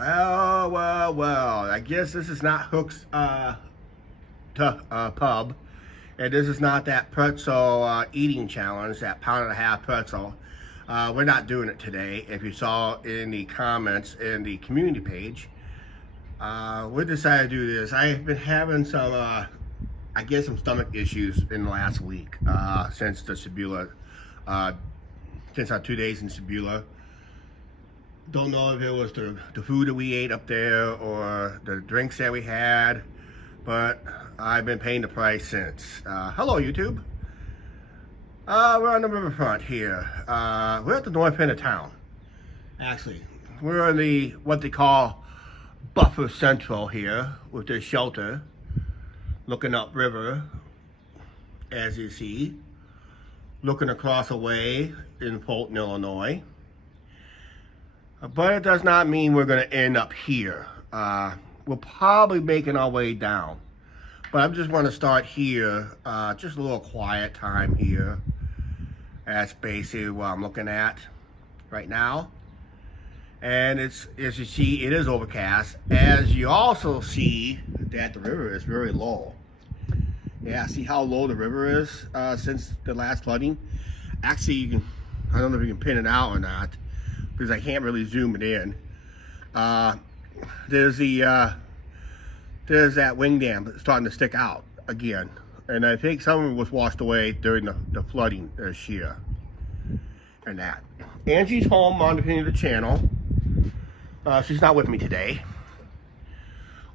Well. I guess this is not Hook's pub, and this is not that pretzel eating challenge, that pound-and-a-half pretzel. We're not doing it today. If you saw in the comments in the community page, we decided to do this. I've been having some, I guess, some stomach issues in the last week since the Cibula, since our 2 days in Cibula. Don't know if it was the food that we ate up there or the drinks that we had, but I've been paying the price since. Hello, YouTube. We're on the Riverfront here. We're at the north end of town. Actually, we're in the, what they call Buffer Central here with this shelter, looking up river, as you see, looking across a way in Fulton, Illinois. But it does not mean we're going to end up here. We're probably making our way down. But I just want to start here, just a little quiet time here. That's basically what I'm looking at right now. And it's, as you see, it is overcast. As you also see that the river is very low. Yeah, see how low the river is since the last flooding? Actually, you can, I don't know if you can pin it out or not, because I can't really zoom it in. There's that wing dam that's starting to stick out again. And I think some of it was washed away during the flooding this year. And that. Angie's home on the channel. She's not with me today.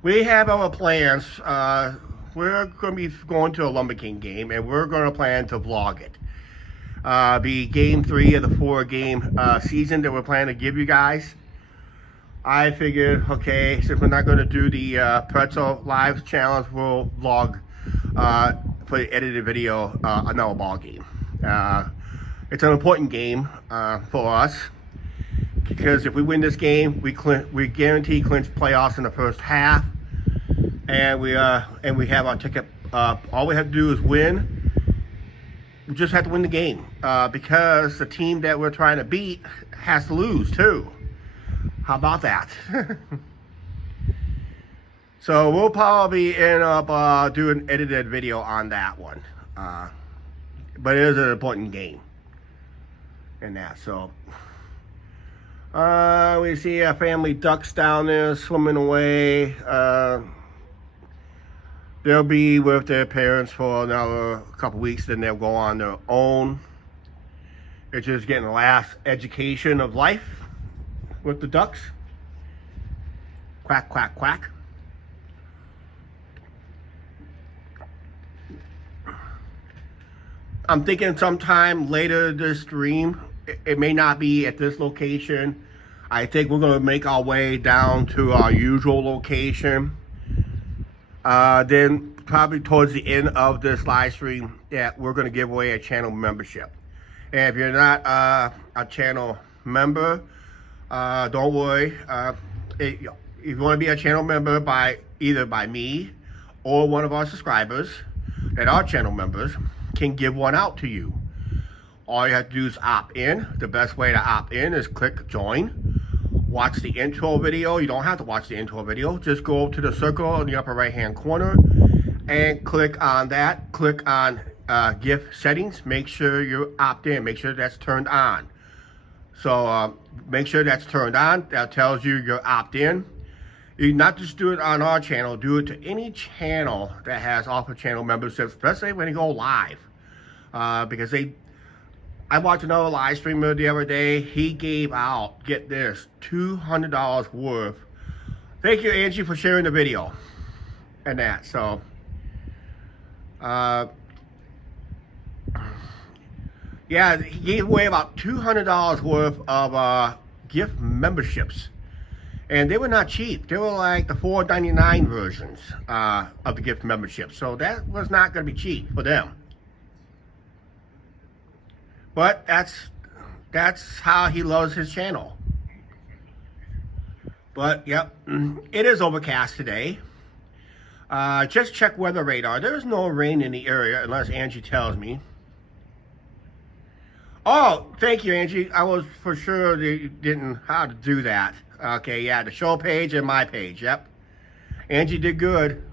We have our plans. We're going to be going to a Lumber King game, and we're going to plan to vlog it. Be game 3 of the 4-game season that we're planning to give you guys. I figured, okay, since we're not going to do the pretzel live challenge, we'll vlog for the edited video another ball game. It's an important game for us, because if we win this game, we guarantee clinch playoffs in the first half, and we have our ticket. All we have to do is win. We just have to win the game because the team that we're trying to beat has to lose too. How about that? So we'll probably end up doing an edited video on that one. But it is an important game in that. So we see our family ducks down there swimming away. They'll be with their parents for another couple weeks, then they'll go on their own. It's just getting the last education of life with the ducks. Quack, quack, quack. I'm thinking sometime later this stream, it may not be at this location. I think we're going to make our way down to our usual location. Then probably towards the end of this live stream, we're going to give away a channel membership. And if you're not a channel member, don't worry. If you want to be a channel member either by me or one of our subscribers that are channel members, can give one out to you. All you have to do is opt in. The best way to opt in is click join. Watch the intro video. You don't have to watch the intro video. Just go to the circle in the upper right hand corner and click on that. Click on gift settings. Make sure you opt in. Make sure that's turned on. So make sure that's turned on. That tells you you're opt in. You not just do it on our channel. Do it to any channel that has offer channel memberships, especially when they go live. Because I watched another live streamer the other day. He gave out, get this, $200 worth. Thank you, Angie, for sharing the video and that. So, yeah, he gave away about $200 worth of gift memberships. And they were not cheap. They were like the $4.99 versions of the gift membership. So that was not going to be cheap for them. But that's how he loves his channel. But yep, it is overcast today. Just check weather radar. There's no rain in the area unless Angie tells me. Oh, thank you, Angie. I was for sure they didn't how to do that. Okay, yeah, the show page and my page. Yep. Angie did good.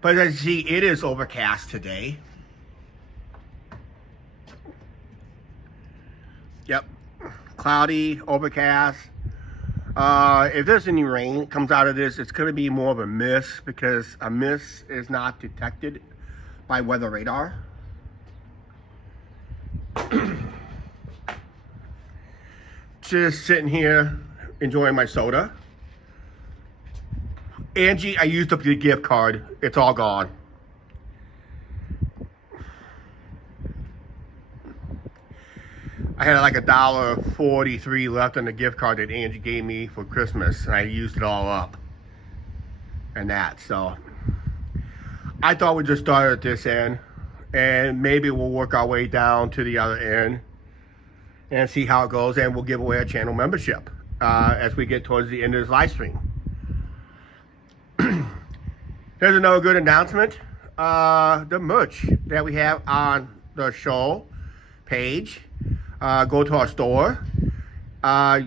But as you see, it is overcast today. Yep. Cloudy, overcast. If there's any rain that comes out of this, it's going to be more of a mist, because a mist is not detected by weather radar. Just sitting here enjoying my soda. Angie, I used up the gift card. It's all gone. I had like $1.43 left on the gift card that Angie gave me for Christmas, and I used it all up. And that, so I thought we'd just start at this end, and maybe we'll work our way down to the other end and see how it goes, and we'll give away a channel membership as we get towards the end of this live stream. There's another good announcement. The merch that we have on the show page. Go to our store.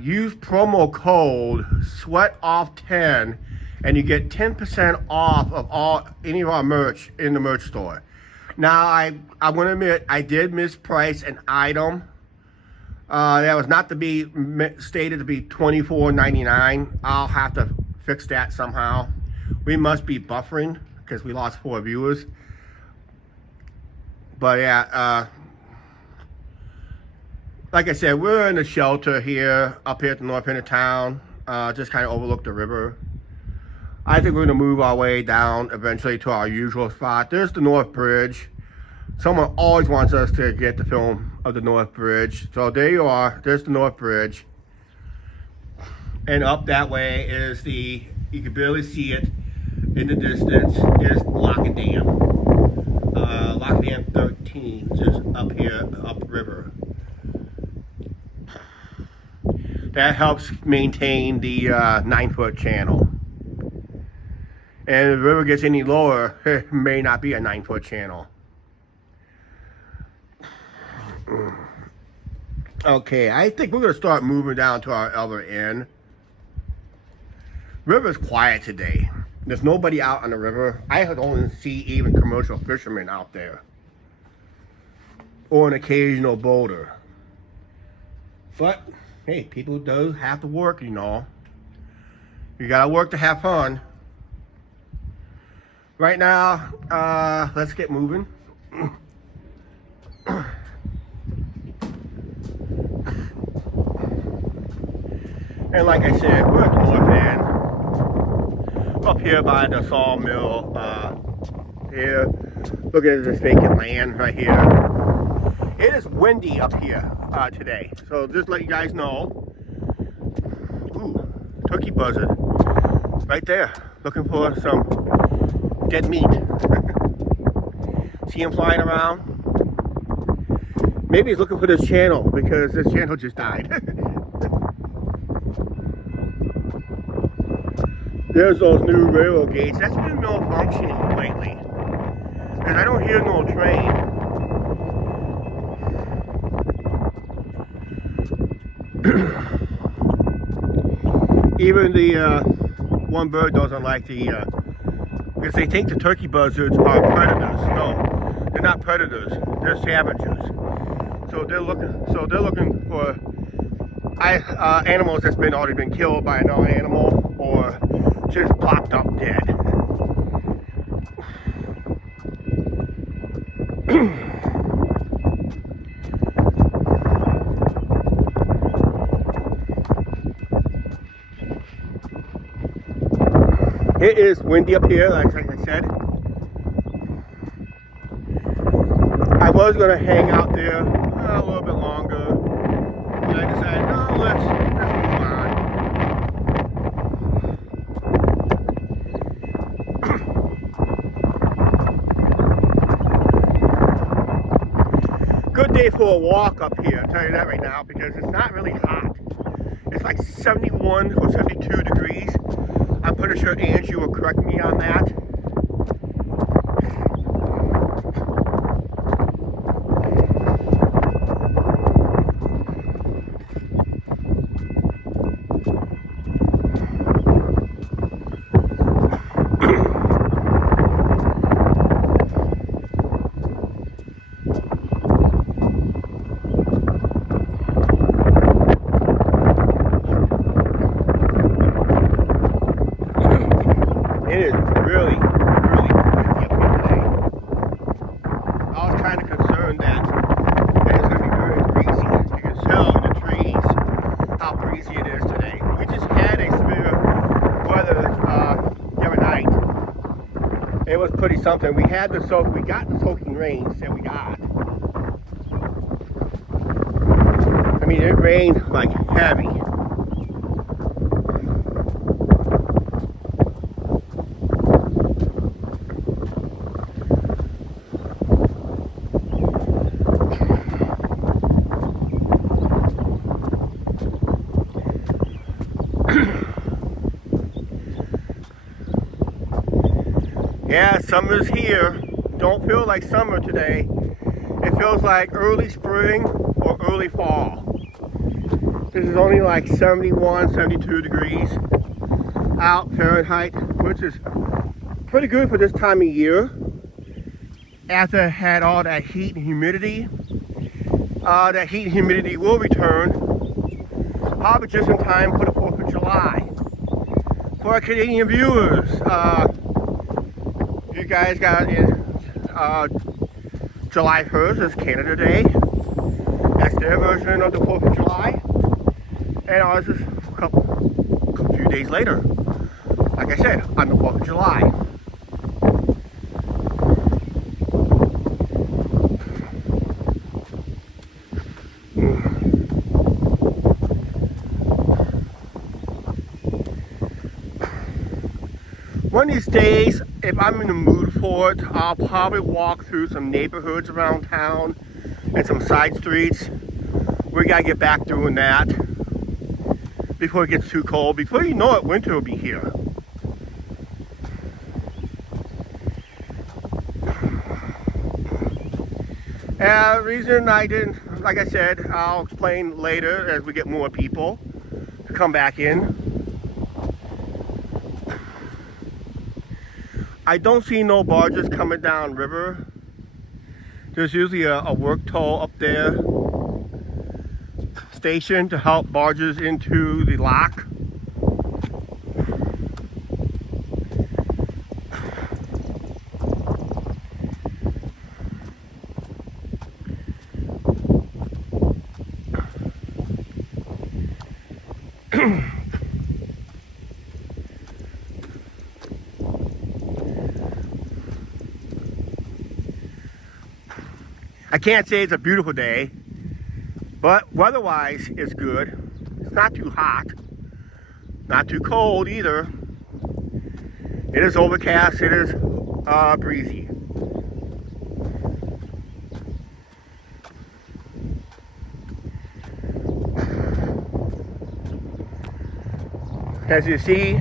Use promo code SWEATOFF10 and you get 10% off of any of our merch in the merch store. Now, I'm going to admit, I did misprice an item that was not to be stated to be $24.99. I'll have to fix that somehow. We must be buffering because we lost 4 viewers. But yeah, like I said, we're in a shelter here, up here at the north end of town. Just kind of overlook the river. I think we're going to move our way down eventually to our usual spot. There's the North Bridge. Someone always wants us to get the film of the North Bridge. So there you are. There's the North Bridge. And up that way is you can barely see it in the distance, is Lock Dam. Lock Dam 13, just up here, upriver. That helps maintain the 9-foot channel. And if the river gets any lower, it may not be a 9-foot channel. Okay, I think we're going to start moving down to our other end. River's quiet today. There's nobody out on the river. I only see even commercial fishermen out there. Or an occasional boater. But, hey, people do have to work, you know. You gotta work to have fun. Right now, let's get moving. And like I said, we're at the north end. Up here by the sawmill, here, looking at this vacant land right here. It is windy up here today, so just let you guys know. Ooh, turkey buzzard, right there, looking for some dead meat. See him flying around? Maybe he's looking for this channel, because this channel just died. There's those new railroad gates. That's been malfunctioning lately. And I don't hear no train. Even the one bird doesn't like the, because they think the turkey buzzards are predators. No, they're not predators. They're scavengers. So they're looking for animals that's already been killed by another animal, or just popped up dead. It is windy up here, like I said. I was going to hang out there a little bit longer, but I decided, no, let's move on. Good day for a walk up here, I'll tell you that right now, because it's not really hot. It's like 71 or 72 degrees. I'm pretty sure Angie will correct me on that. warned that it's going to be very breezy. You can tell in the trees how breezy it is today. We just had a severe weather the other night. It was pretty something. We got the soaking rains that we got. I mean, it rained like heavy. Yeah, summer's here. Don't feel like summer today. It feels like early spring or early fall. This is only like 71, 72 degrees out Fahrenheit, which is pretty good for this time of year. After I had all that heat and humidity, that heat and humidity will return probably just in time for the 4th of July. For our Canadian viewers, you guys got July 1st is Canada Day. That's their version of the 4th of July. And ours is a few days later. Like I said, on the 4th of July. One of these days, if I'm in the mood for it, I'll probably walk through some neighborhoods around town and some side streets. We gotta get back doing that before it gets too cold. Before you know it, winter will be here. The reason I didn't, like I said, I'll explain later as we get more people to come back in. I don't see no barges coming down river. There's usually a work tow up there station to help barges into the lock. I can't say it's a beautiful day, but weather-wise, it's good. It's not too hot, not too cold either. It is overcast, it is breezy. As you see,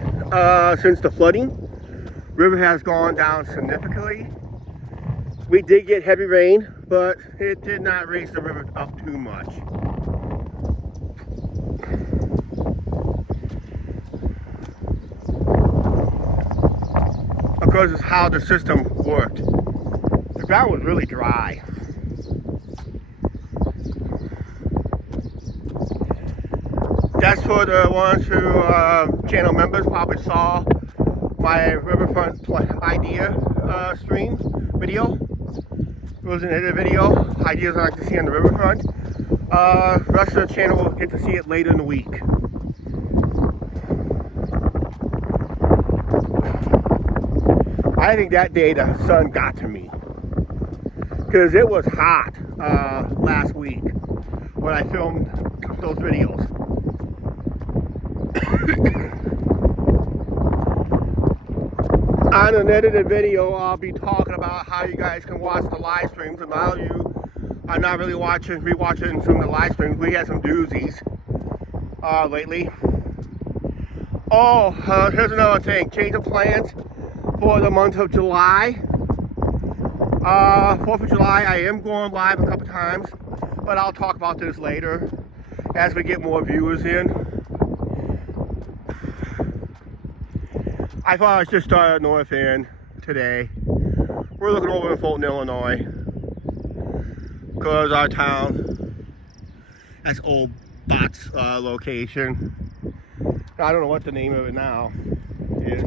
since the flooding, river has gone down significantly. We did get heavy rain, but it did not raise the river up too much. Of course, it's how the system worked. The ground was really dry. That's for the ones who, channel members probably saw my Riverfront idea stream video. It was an edited video, ideas I like to see on the riverfront. Rest of the channel will get to see it later in the week. I think that day the sun got to me. Because it was hot last week when I filmed those videos. On an edited video, I'll be talking about how you guys can watch the live streams. And a lot of you are not really rewatching some of the live streams. We had some doozies lately. Oh, here's another thing. Change of plans for the month of July. 4th of July, I am going live a couple times, but I'll talk about this later as we get more viewers in. I thought I'd just start at North End today. We're looking over in Fulton, Illinois, because our town, that's Old Bot's location. I don't know what the name of it now is.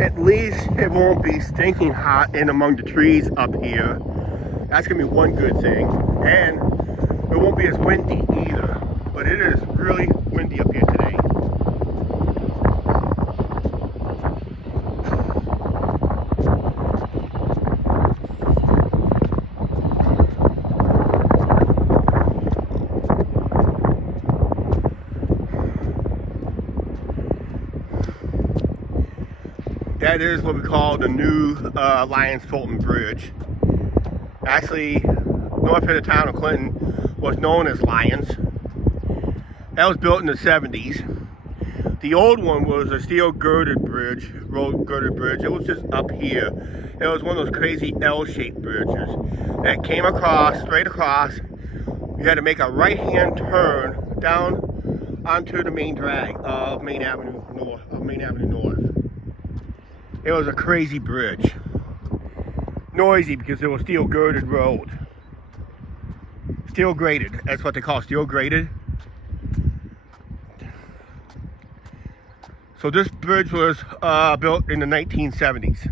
at least it won't be stinking hot in among the trees up here. That's gonna be one good thing. And it won't be as windy either. But it is really windy up here today. That is what we call the new Lyons Fulton Bridge. Actually, north of the town of Clinton was known as Lyons. That was built in the 70s. The old one was a steel girded bridge, road girded bridge. It was just up here. It was one of those crazy L-shaped bridges that came across, straight across. You had to make a right-hand turn down onto the main drag of Main Avenue North. It was a crazy bridge. Noisy because it was steel girded road. Steel graded. That's what they call steel graded. So this bridge was built in the 1970s.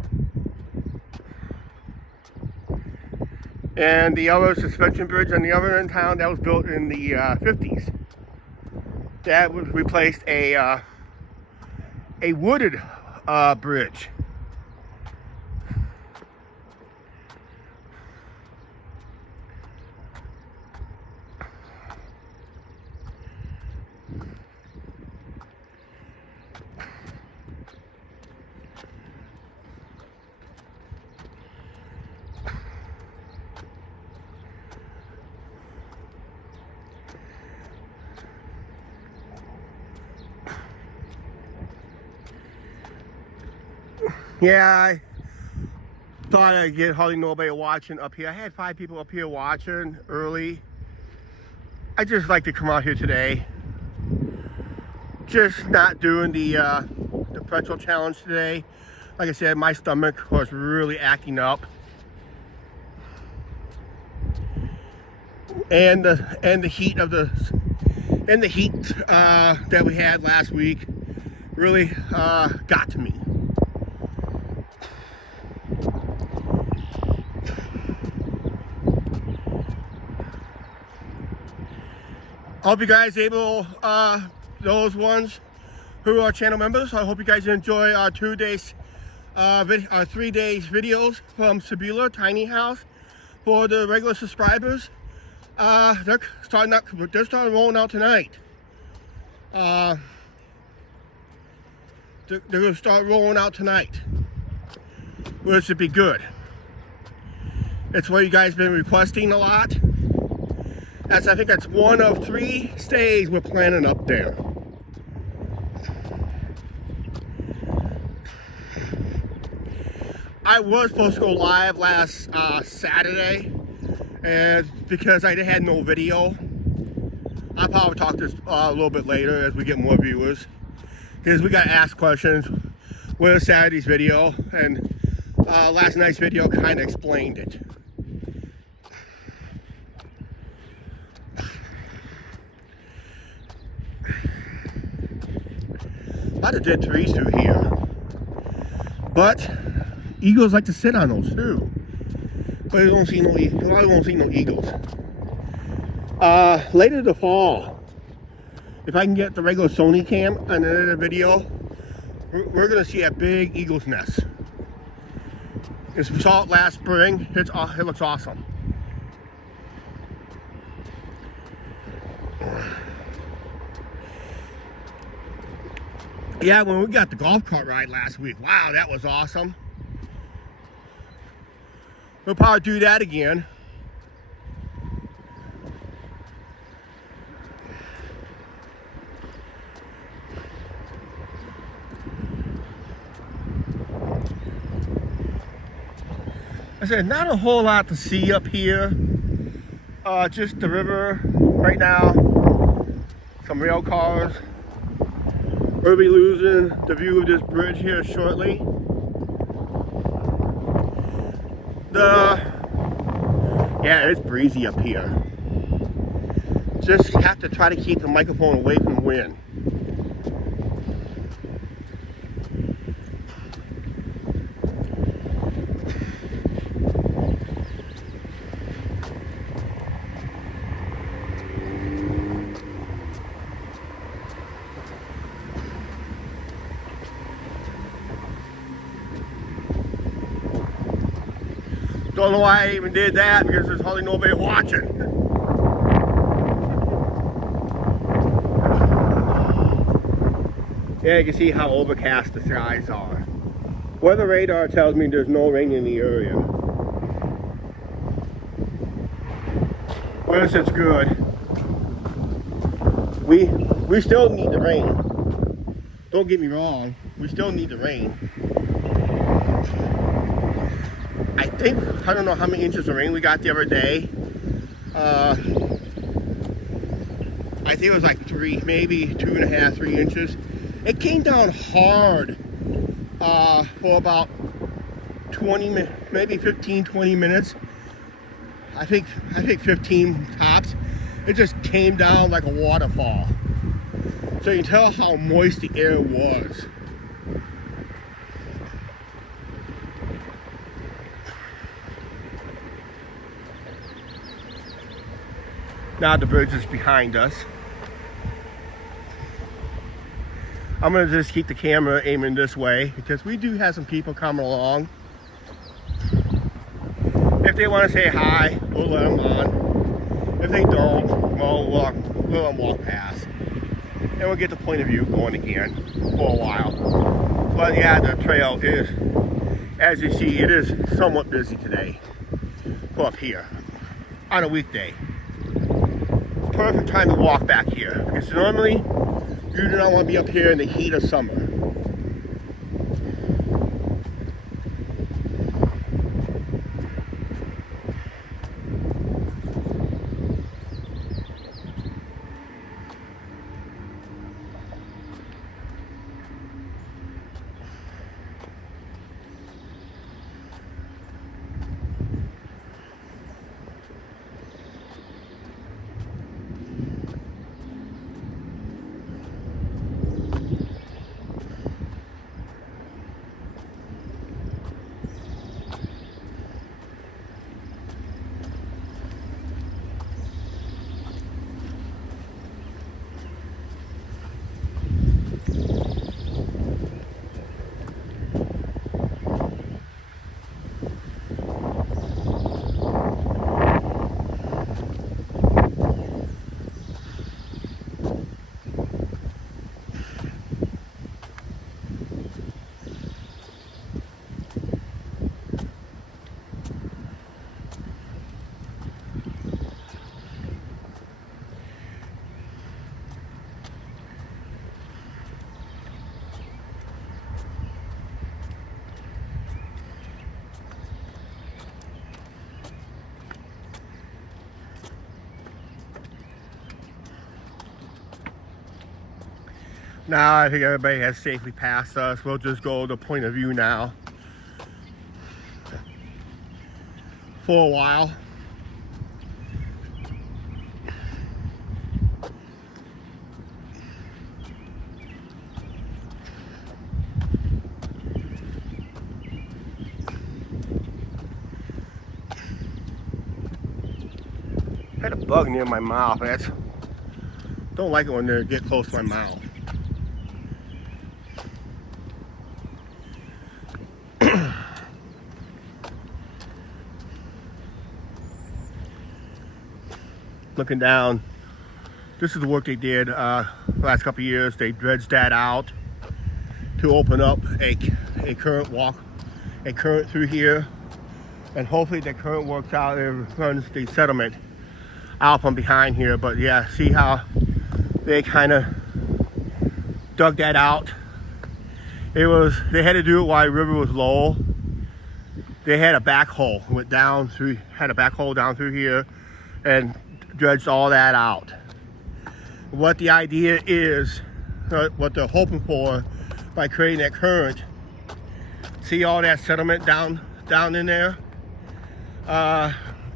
And the other suspension bridge on the other end of town, that was built in the 50s. That was replaced a wooded bridge. Yeah, I thought I'd get hardly nobody watching up here. I had 5 people up here watching early. I just like to come out here today. Just not doing the pretzel challenge today. Like I said, my stomach was really acting up. And the heat that we had last week really got to me. I hope you guys able, those ones who are channel members, I hope you guys enjoy our 3 days videos from Sabula Tiny House. For the regular subscribers, they're starting rolling out tonight. They're gonna start rolling out tonight, which should be good. It's what you guys been requesting a lot. I think that's one of 3 stays we're planning up there. I was supposed to go live last Saturday, and because I had no video, I'll probably talk this a little bit later as we get more viewers, because we got to ask questions with Saturday's video, and last night's video kind of explained it. A lot of dead trees through here, but eagles like to sit on those too. But you won't see no eagles. Later in the fall, if I can get the regular Sony cam on another video, we're gonna see a big eagle's nest. We saw it last spring. It looks awesome. Yeah, when we got the golf cart ride last week, wow, that was awesome. We'll probably do that again. I said, not a whole lot to see up here. Just the river right now. Some rail cars. We'll be losing the view of this bridge here shortly. Yeah, it's breezy up here. Just have to try to keep the microphone away from the wind. Don't know why I even did that, because there's hardly nobody watching. Yeah, you can see how overcast the skies are. Weather radar tells me there's no rain in the area. Well, it's good. We still need the rain. Don't get me wrong, we still need the rain. I don't know how many inches of rain we got the other day. I think it was like 3, maybe 2.5, 3 inches. It came down hard for about 20 minutes, maybe 15, 20 minutes. I think 15 tops. It just came down like a waterfall. So you can tell how moist the air was. Now the bridge is behind us. I'm gonna just keep the camera aiming this way because we do have some people coming along. If they want to say hi, we'll let them on. If they don't, well, we'll let them walk past. And we'll get the point of view going again for a while. But yeah, the trail is, as you see, it is somewhat busy today for up here on a weekday. Perfect time to walk back here because normally you do not want to be up here in the heat of summer. Now I think everybody has safely passed us. We'll just go to point of view now for a while. I had a bug near my mouth. Don't like it when they get close to my mouth. Looking down, this is the work they did the last couple of years. They dredged that out to open up a current through here, and hopefully the current works out and runs the sediment out from behind here. But yeah, see how they kind of dug that out. They had to do it while the river was low. They had a backhoe, went down through, had a backhoe down through here and dredged all that out. What the idea is, what they're hoping for by creating that current, see all that sediment down in there?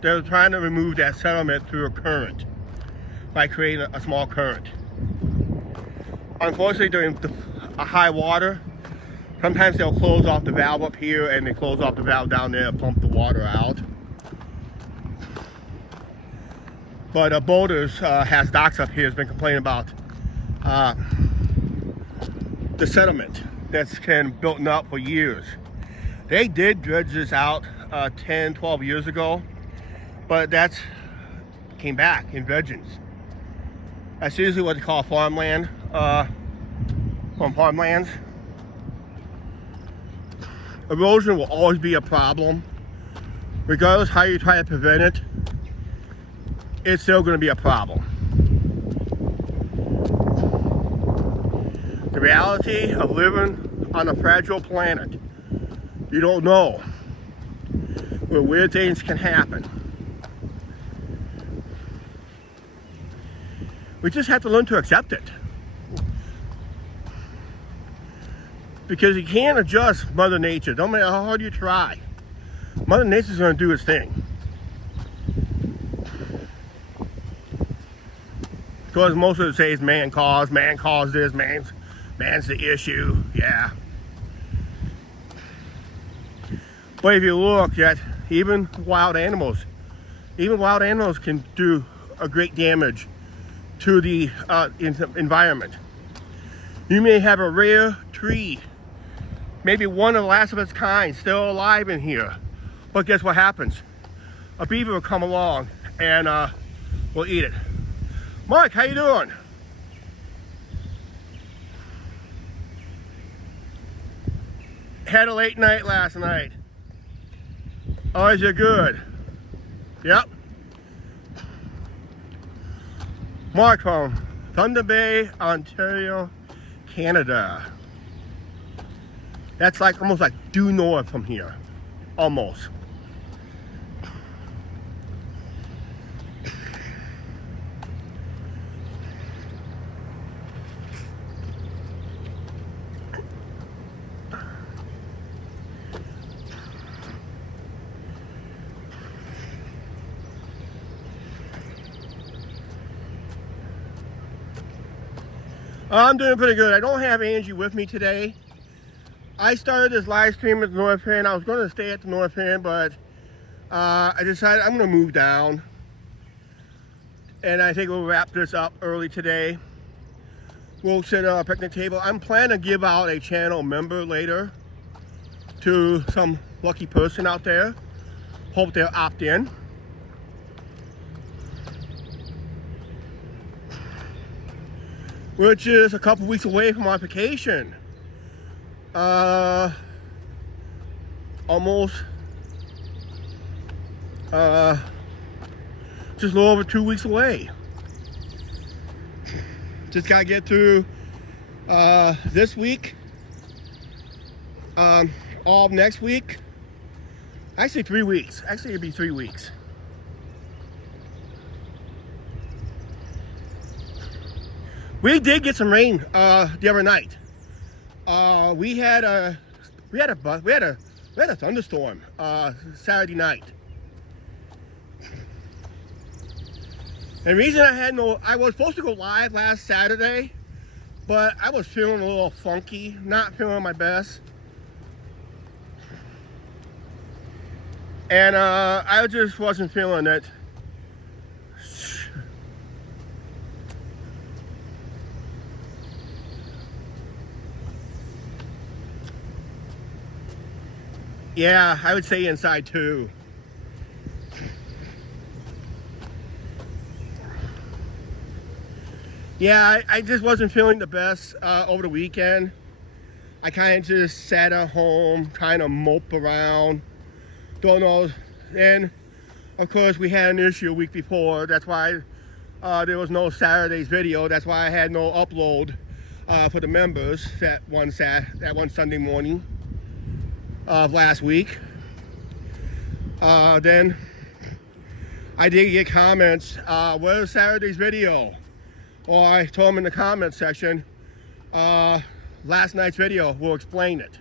They're trying to remove that sediment through a current by creating a small current. Unfortunately, during a high water, sometimes they'll close off the valve up here and they close off the valve down there and pump the water out. But Boulders has docks up here, has been complaining about the sediment that's been built up for years. They did dredge this out 10, 12 years ago, but that's came back in vengeance. That's usually what they call farmland, from farmlands. Erosion will always be a problem. Regardless how you try to prevent it, it's still going to be a problem. The reality of living on a fragile planet, you don't know where weird things can happen. We just have to learn to accept it. Because you can't adjust Mother Nature, no matter how hard you try. Mother Nature's going to do its thing. Because most of it says man caused this, man's the issue, yeah. But if you look at even wild animals can do a great damage to the environment. You may have a rare tree, maybe one of the last of its kind, still alive in here. But guess what happens? A beaver will come along and will eat it. Mark, how you doing? Had a late night last night. Oh, is you good? Yep. Mark from Thunder Bay, Ontario, Canada. That's like almost like due north from here. Almost. I'm doing pretty good. I don't have Angie with me today. I started this live stream at the north end. I was going to stay at the north end, but I decided I'm going to move down. And I think we'll wrap this up early today. We'll sit at a picnic table. I'm planning to give out a channel member later to some lucky person out there. Hope they'll opt in. Which is a couple weeks away from our vacation. Almost just a little over 2 weeks away. Just gotta get through this week, all of next week. Actually 3 weeks. Actually it'd be 3 weeks. We did get some rain the other night. We had a thunderstorm Saturday night. And the reason I was supposed to go live last Saturday, but I was feeling a little funky, not feeling my best. And I just wasn't feeling it. Yeah, I would say inside too. Yeah, I just wasn't feeling the best over the weekend. I kind of just sat at home, trying to mope around. Don't know. And of course, we had an issue a week before. That's why there was no Saturday's video. That's why I had no upload for the members that one Sunday morning of last week. Then I did get comments, where's Saturday's video? Or I told them in the comment section, last night's video will explain it,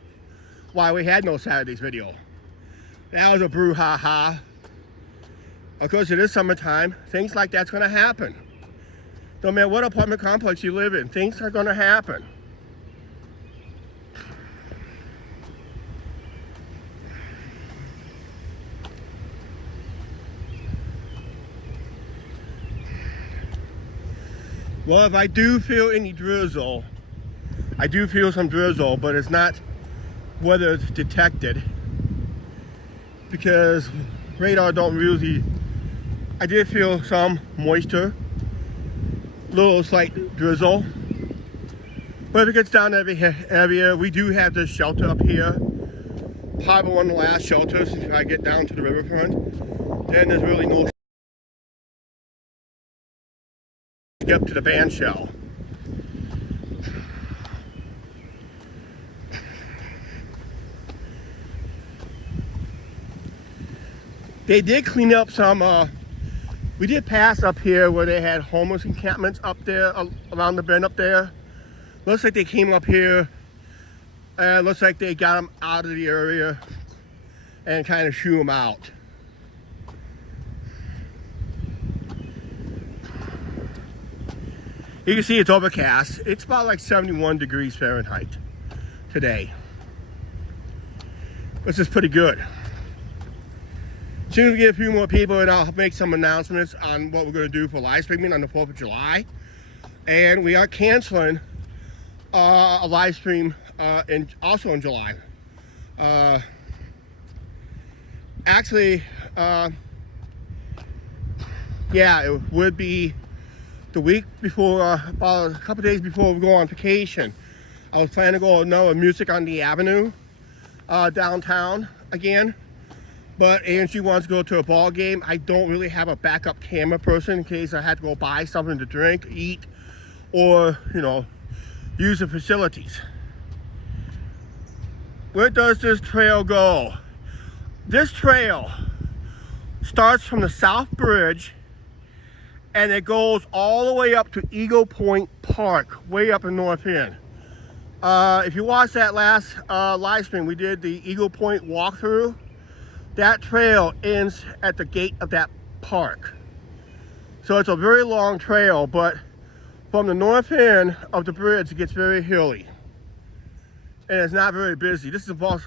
why we had no Saturday's video. That was a brouhaha. Of course, it is summertime. Things like that's going to happen. No matter what apartment complex you live in, things are going to happen. Well, if I do feel any drizzle, I do feel some drizzle, but it's not weather detected. because radar don't really. I did feel some moisture, little slight drizzle. But if it gets down heavier, we do have this shelter up here. Probably one of the last shelters if I get down to the riverfront. Then there's really no get up to the band shell. They did clean up some, we did pass up here where they had homeless encampments up there, around the bend up there. Looks like they came up here, looks like they got them out of the area and kind of shoo them out. You can see it's overcast. It's about like 71 degrees Fahrenheit today. This is pretty good. As soon as we get a few more people, and I'll make some announcements on what we're going to do for live streaming on the 4th of July. And we are canceling a live stream also in July. Actually, yeah, it would be the week before, about a couple days before we go on vacation. I was planning to go another Music on the Avenue downtown again. But Angie wants to go to a ball game. I don't really have a backup camera person in case I had to go buy something to drink, eat, or, you know, use the facilities. Where does this trail go? This trail starts from the South Bridge and it goes all the way up to Eagle Point Park, way up in North End. If you watched that last live stream, we did the Eagle Point walkthrough. That trail ends at the gate of that park. So it's a very long trail, but from the north end of the bridge, it gets very hilly. And it's not very busy. This is the boss.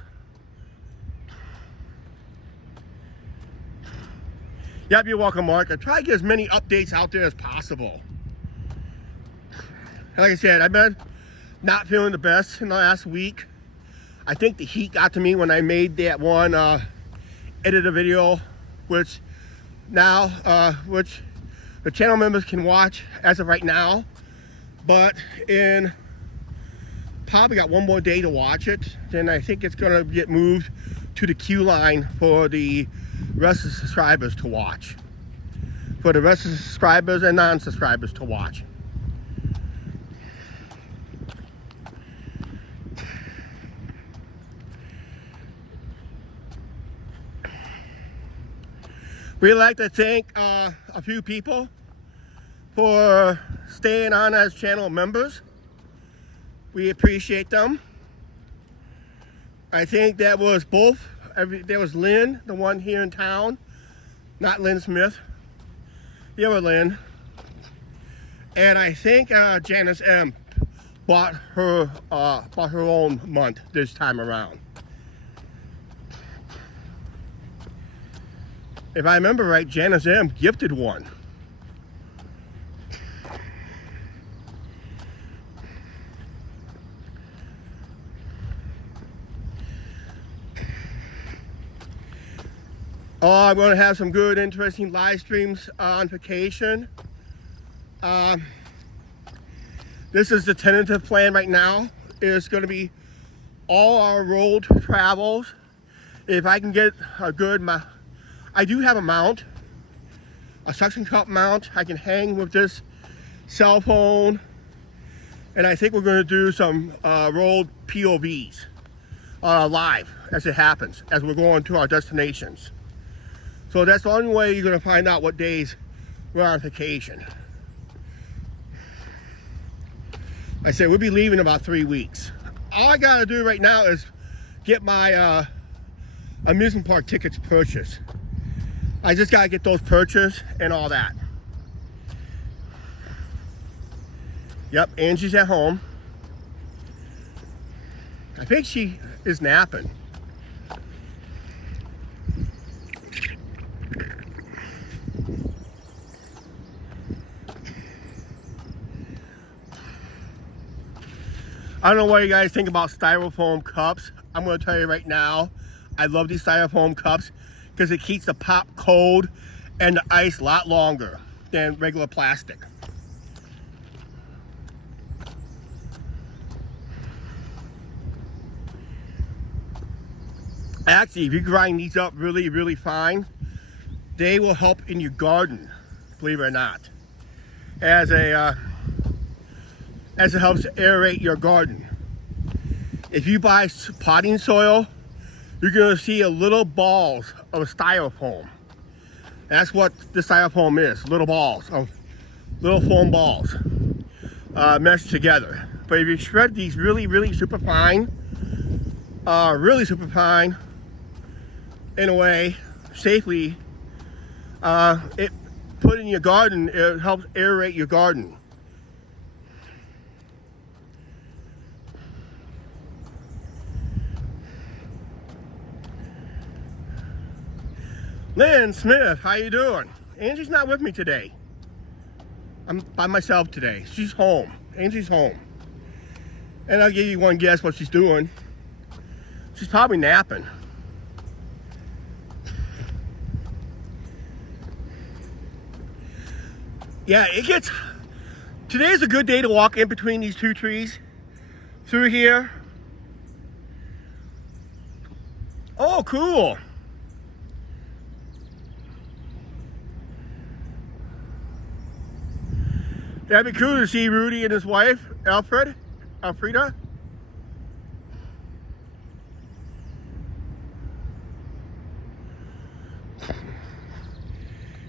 Yep, you're welcome, Mark. I try to get as many updates out there as possible. Like I said, I've been not feeling the best in the last week. I think the heat got to me when I made that one edited video, which now, which the channel members can watch as of right now, but in probably got one more day to watch it. Then I think it's gonna get moved to the queue line for the rest of the subscribers to watch. For the rest of the subscribers and non-subscribers to watch. We'd like to thank a few people for staying on as channel members. We appreciate them. I think that was both. There was Lynn, the one here in town, not Lynn Smith, the other Lynn. And I think Janice M bought her own month this time around. If I remember right, Janice M gifted one. Oh, I'm going to have some good, interesting live streams on vacation. This is the tentative plan right now. It's going to be all our road travels. If I can get a good, I do have a mount, a suction cup mount. I can hang with this cell phone. And I think we're going to do some road POVs live as it happens, as we're going to our destinations. So that's the only way you're going to find out what days we're on vacation. I said we'll be leaving in about 3 weeks. All I got to do right now is get my amusement park tickets purchased. I just got to get those purchased and all that. Yep, Angie's at home. I think she is napping. I don't know what you guys think about styrofoam cups. I'm going to tell you right now, I love these styrofoam cups. because it keeps the pop cold and the ice a lot longer than regular plastic. Actually, if you grind these up really, really fine, they will help in your garden, believe it or not. As it helps to aerate your garden. If you buy potting soil, you're gonna see a little balls of styrofoam. That's what the styrofoam is, little balls of little foam balls meshed together. But if you shred these really, really super fine, in a way, safely, it put in your garden, it helps aerate your garden. Lynn Smith, how you doing? Angie's not with me today. I'm by myself today. She's home. Angie's home. And I'll give you one guess what she's doing. She's probably napping. Yeah, today's a good day to walk in between these two trees through here. Oh, cool. That'd be cool to see Rudy and his wife, Elfrida.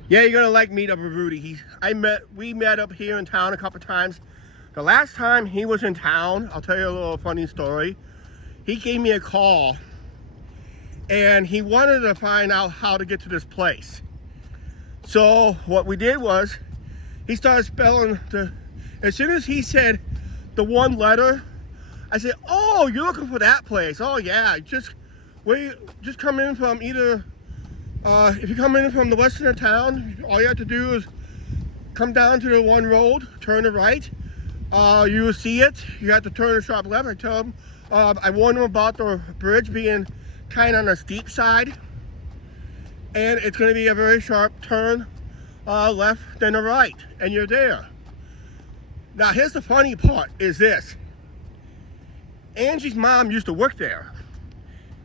Yeah, you're gonna like meet up with Rudy. We met up here in town a couple times. The last time he was in town, I'll tell you a little funny story. He gave me a call and he wanted to find out how to get to this place. So what we did was, he started spelling as soon as he said the one letter, I said, oh, you're looking for that place. Oh yeah, just come in from either, if you come in from the western of town, all you have to do is come down to the one road, turn to right. You will see it. You have to turn a sharp left. I told him, I warned him about the bridge being kind of on the steep side. And it's going to be a very sharp turn left then the right, and you're there. Now here's the funny part is this. Angie's mom used to work there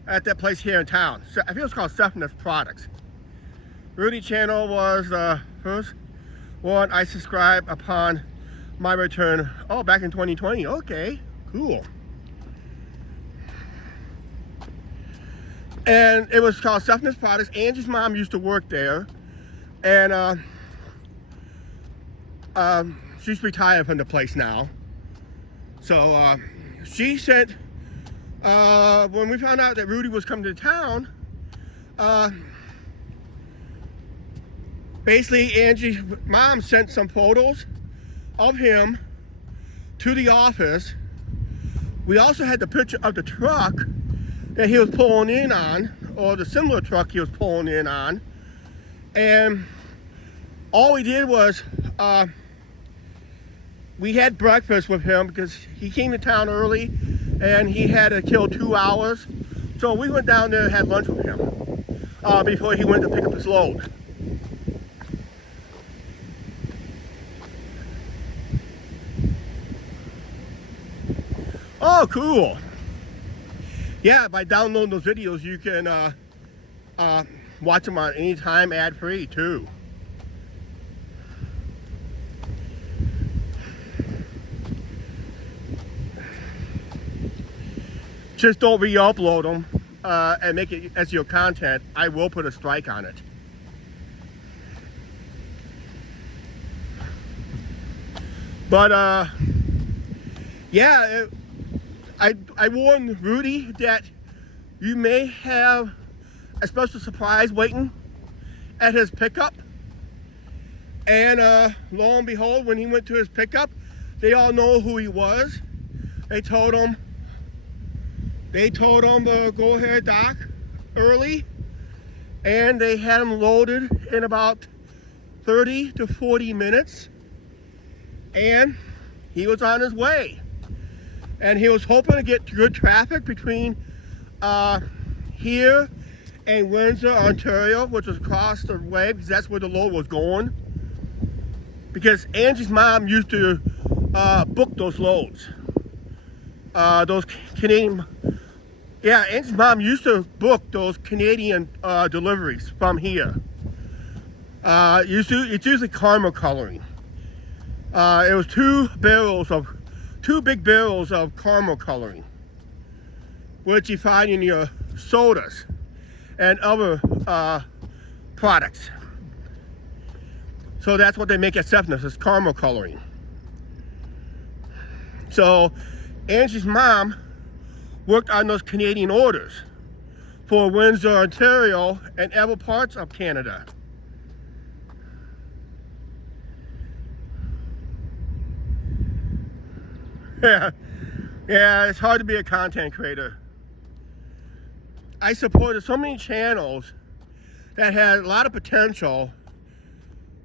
at that place here in town. So I think it's called Stephens Products. Rudy channel was the first one I subscribed upon my return, back in 2020. Okay, cool. And it was called Stephens Products. Angie's mom used to work there, and she's retired from the place now. So she sent, when we found out that Rudy was coming to town, basically Angie's mom sent some photos of him to the office. We also had the picture of the truck that he was pulling in on, or the similar truck he was pulling in on. And all we did was, we had breakfast with him because he came to town early and he had to kill 2 hours. So we went down there and had lunch with him before he went to pick up his load. Oh, cool. Yeah, by downloading those videos, you can watch them on any time, ad-free too. Just don't re-upload them and make it SEO content. I will put a strike on it. But yeah, I warned Rudy that you may have a special surprise waiting at his pickup. And lo and behold, when he went to his pickup, they all know who he was. They told him go ahead, Doc, early, and they had him loaded in about 30 to 40 minutes, and he was on his way. And he was hoping to get good traffic between here and Windsor, Ontario, which was across the way because that's where the load was going. Because Angie's mom used to book those loads. Those Canadian, yeah, Angie's mom used to book those Canadian deliveries from here. It's usually caramel coloring. It was two big barrels of caramel coloring, which you find in your sodas and other products. So that's what they make at Sefness, is caramel coloring. So Angie's mom worked on those Canadian orders for Windsor, Ontario, and other parts of Canada. Yeah, it's hard to be a content creator. I supported so many channels that had a lot of potential,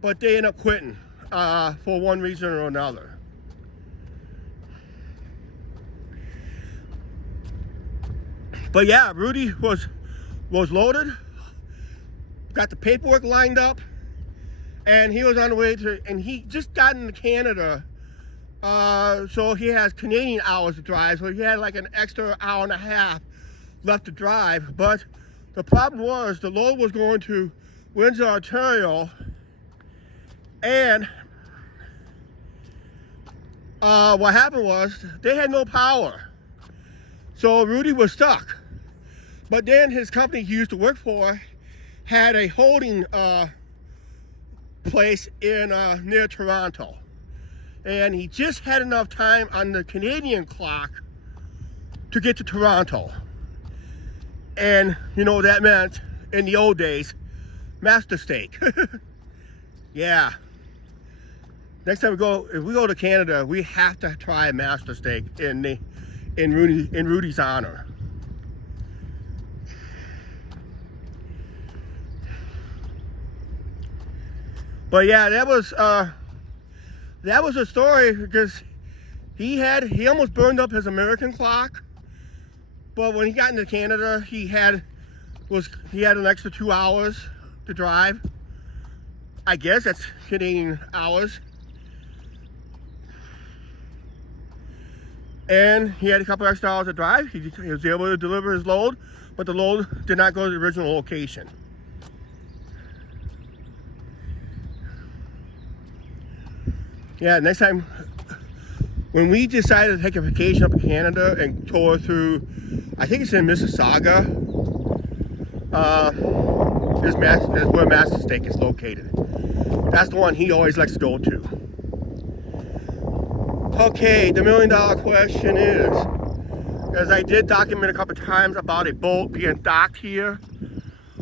but they ended up quitting for one reason or another. But yeah, Rudy was loaded, got the paperwork lined up, and he was on the way to, and he just got into Canada, so he has Canadian hours to drive, so he had like an extra hour and a half left to drive. But the problem was the load was going to Windsor, Ontario, and what happened was they had no power, so Rudy was stuck. But then his company he used to work for had a holding place in near Toronto, and he just had enough time on the Canadian clock to get to Toronto. And you know that meant in the old days master steak. Yeah, next time if we go to Canada, we have to try a master steak in Rudy's honor. But yeah, that was a story, because he almost burned up his American clock. But when he got into Canada, he had an extra 2 hours to drive. I guess that's Canadian hours. And he had a couple extra hours to drive. He was able to deliver his load, but the load did not go to the original location. Yeah, next time, when we decided to take a vacation up in Canada and tour through, I think it's in Mississauga, is where Master Steak is located. That's the one he always likes to go to. Okay, the $1 million question is, as I did document a couple times about a boat being docked here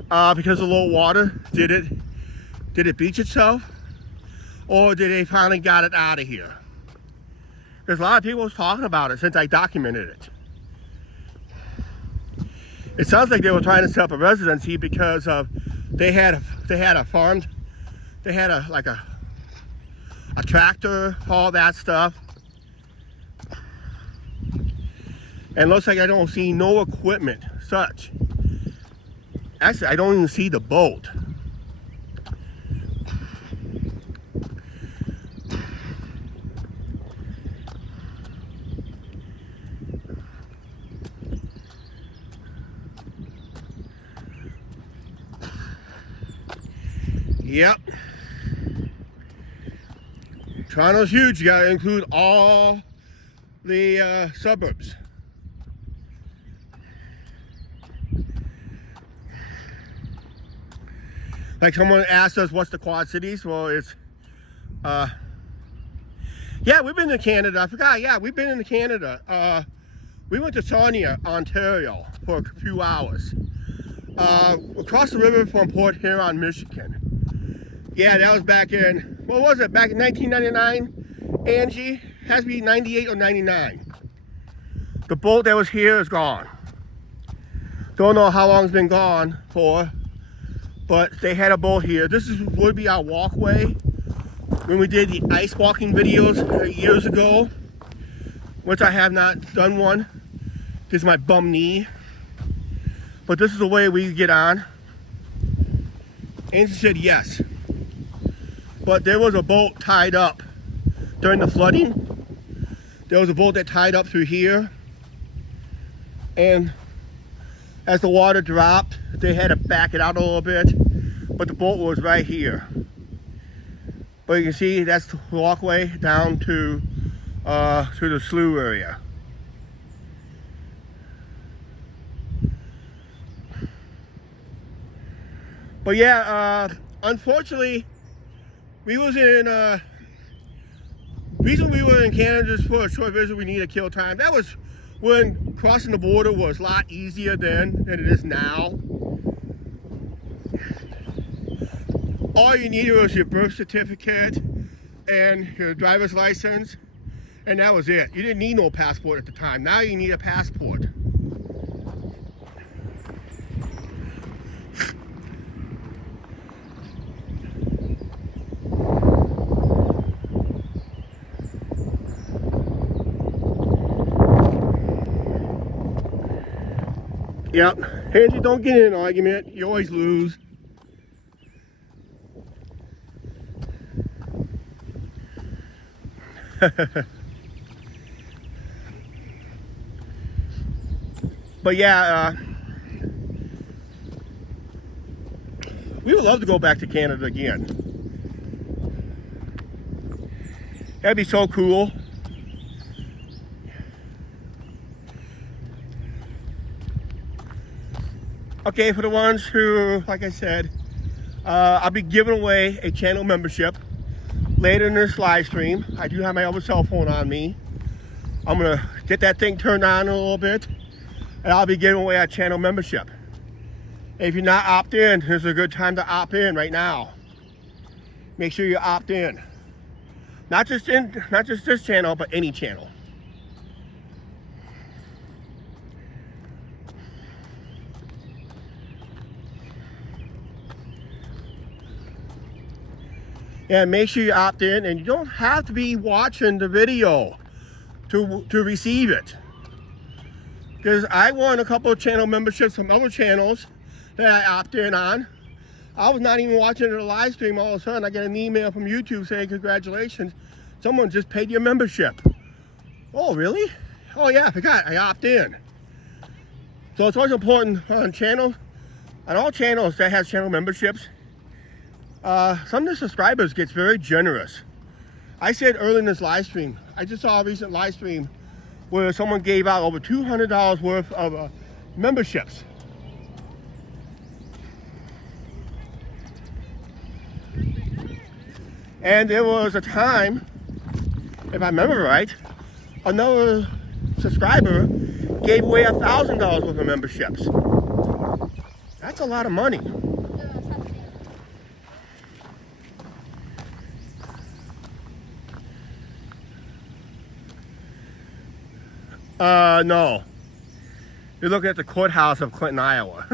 because of low water, did it beach itself? Or did they finally got it out of here? There's a lot of people talking about it since I documented it. It sounds like they were trying to set up a residency because of they had a farm, they had a tractor, all that stuff. And looks like I don't see no equipment such. Actually, I don't even see the boat. Yep. Toronto's huge. You gotta include all the suburbs. Like someone asked us, what's the Quad Cities? Well, it's, yeah, we've been to Canada. I forgot, yeah, we've been in Canada. We went to Sarnia, Ontario for a few hours. Across the river from Port Huron, Michigan. Yeah, that was back in, what was it, back in 1999? Angie, has to be 98 or 99. The boat that was here is gone. Don't know how long it's been gone for, but they had a boat here. This would be our walkway when we did the ice walking videos years ago, which I have not done one because of my bum knee. but this is the way we get on. Angie said yes. But there was a boat tied up during the flooding. There was a boat that tied up through here. And as the water dropped, they had to back it out a little bit. But the boat was right here. But you can see that's the walkway down to the slough area. But yeah, unfortunately, we was in, reason we were in Canada just for a short visit, we needed to kill time. That was when crossing the border was a lot easier then than it is now. All you needed was your birth certificate and your driver's license, and that was it. You didn't need no passport at the time. Now you need a passport. Yep, Angie, don't get in an argument. You always lose. But yeah, we would love to go back to Canada again. That'd be so cool. Okay, for the ones who, like I said, I'll be giving away a channel membership later in this live stream. I do have my other cell phone on me. I'm gonna get that thing turned on a little bit, and I'll be giving away a channel membership. If you're not opted in, this is a good time to opt in right now. Make sure you opt in. Not just this channel, but any channel. And make sure you opt in, and you don't have to be watching the video to receive it. Because I won a couple of channel memberships from other channels that I opted in on. I was not even watching the live stream. All of a sudden I get an email from YouTube saying, congratulations, someone just paid your membership. Oh, really? Oh yeah, I forgot, I opted in. So it's always important on channels, on all channels that has channel memberships. Some of the subscribers gets very generous. I said earlier in this live stream, I just saw a recent live stream where someone gave out over $200 worth of memberships. And there was a time, if I remember right, another subscriber gave away $1,000 worth of memberships. That's a lot of money. No. You're looking at the courthouse of Clinton, Iowa.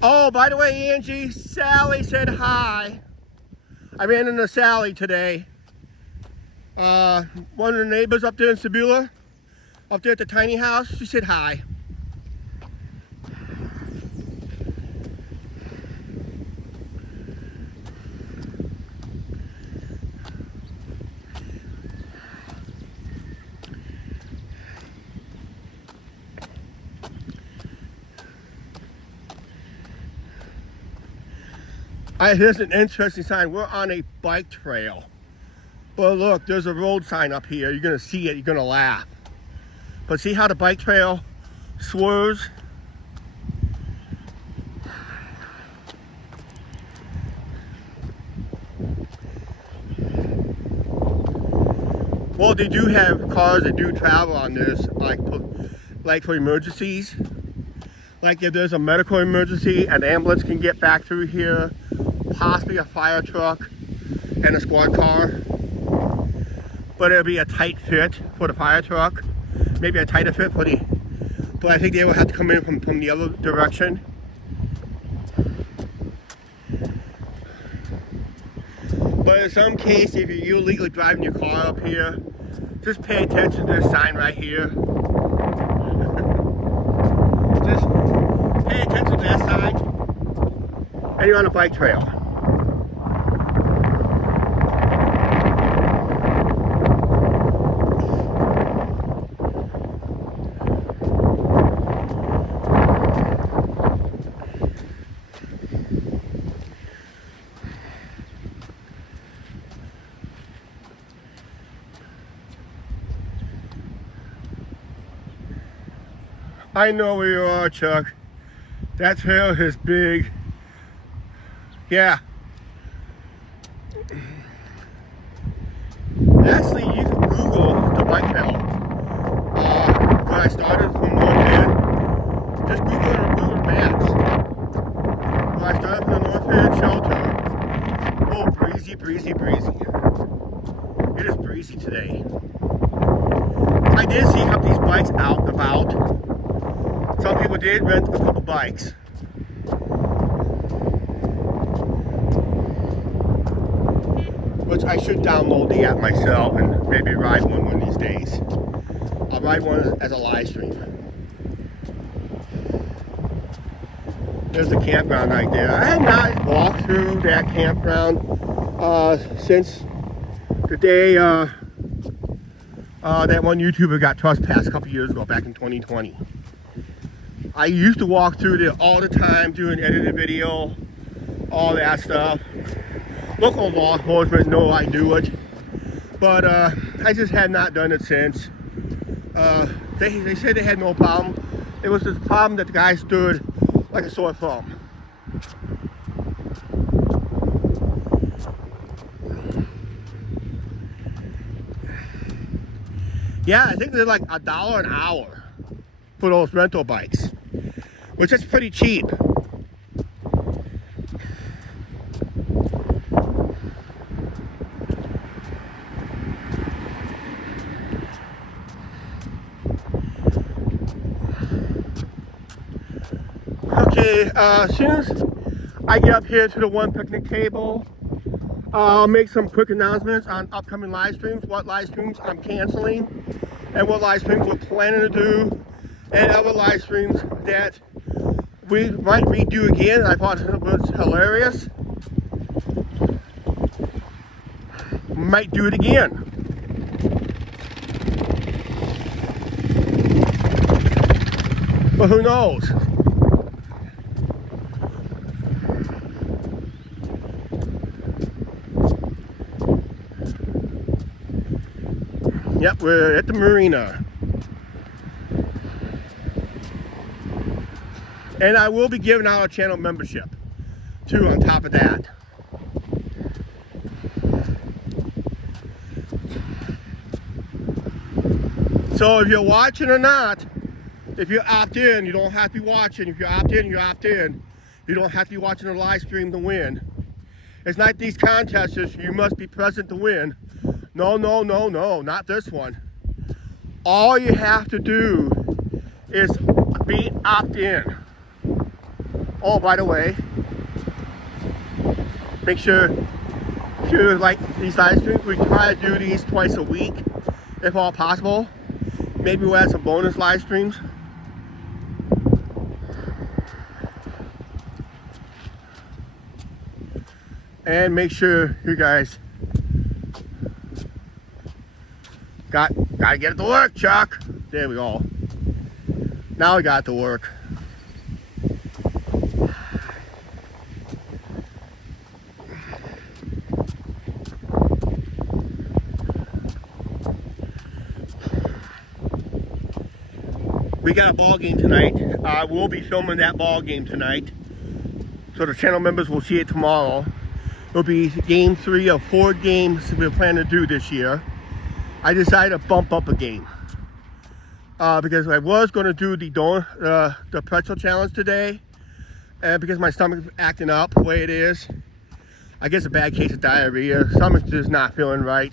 Oh, by the way, Angie, Sally said hi. I ran into Sally today. One of the neighbors up there in Sebula, up there at the tiny house, she said hi. Here's an interesting sign. We're on a bike trail. But look, there's a road sign up here. You're gonna see it, you're gonna laugh. But see how the bike trail swerves? Well, they do have cars that do travel on this, like for emergencies. Like if there's a medical emergency, an ambulance can get back through here, possibly a fire truck and a squad car. But it'll be a tight fit for the fire truck, maybe a tighter fit for the, but I think they will have to come in from the other direction. But in some case, if you're illegally driving your car up here, just pay attention to this sign right here. Just pay attention to that sign, and you're on a bike trail. I know where you are, Chuck. That trail is big. Yeah. Actually, you can Google the bike trail. When I started from North End, just Google it on Google Maps. When I started from the North End shelter, oh, breezy, breezy, breezy. It is breezy today. I did see a couple of these bikes out and about. Some people did rent a couple bikes. Which I should download the app myself and maybe ride one of these days. I'll ride one as a live stream. There's the campground right there. I have not walked through that campground since the day that one YouTuber got trespassed a couple years ago, back in 2020. I used to walk through there all the time, doing edited video, all that stuff. Local law enforcement know I do it, but I just had not done it since. They said they had no problem. It was the problem that the guy stood like a sore thumb. Yeah, I think they're like $1 an hour for those rental bikes, which is pretty cheap. Okay, as soon as I get up here to the one picnic table, I'll make some quick announcements on upcoming live streams, what live streams I'm canceling, and what live streams we're planning to do, and other live streams that we might redo again. I thought it was hilarious. Might do it again. But who knows? Yep, we're at the marina. And I will be giving out a channel membership too on top of that. So if you're watching or not, if you opt in, you don't have to be watching. If you opt in, you opt in. You don't have to be watching the live stream to win. It's not these contests, you must be present to win. No, no, no, no, not this one. All you have to do is be opt-in. Oh, by the way, make sure if you like these live streams, we try to do these twice a week, if all possible. Maybe we'll add some bonus live streams. And make sure you guys gotta get it to work, Chuck. There we go. Now we got it to work. We got a ball game tonight. We'll be filming that ball game tonight, so the channel members will see it tomorrow. It'll be game 3 of 4 games we're planning to do this year. I decided to bump up a game because I was going to do the pretzel challenge today, and because my stomach's acting up the way it is, I guess a bad case of diarrhea. Stomach's just not feeling right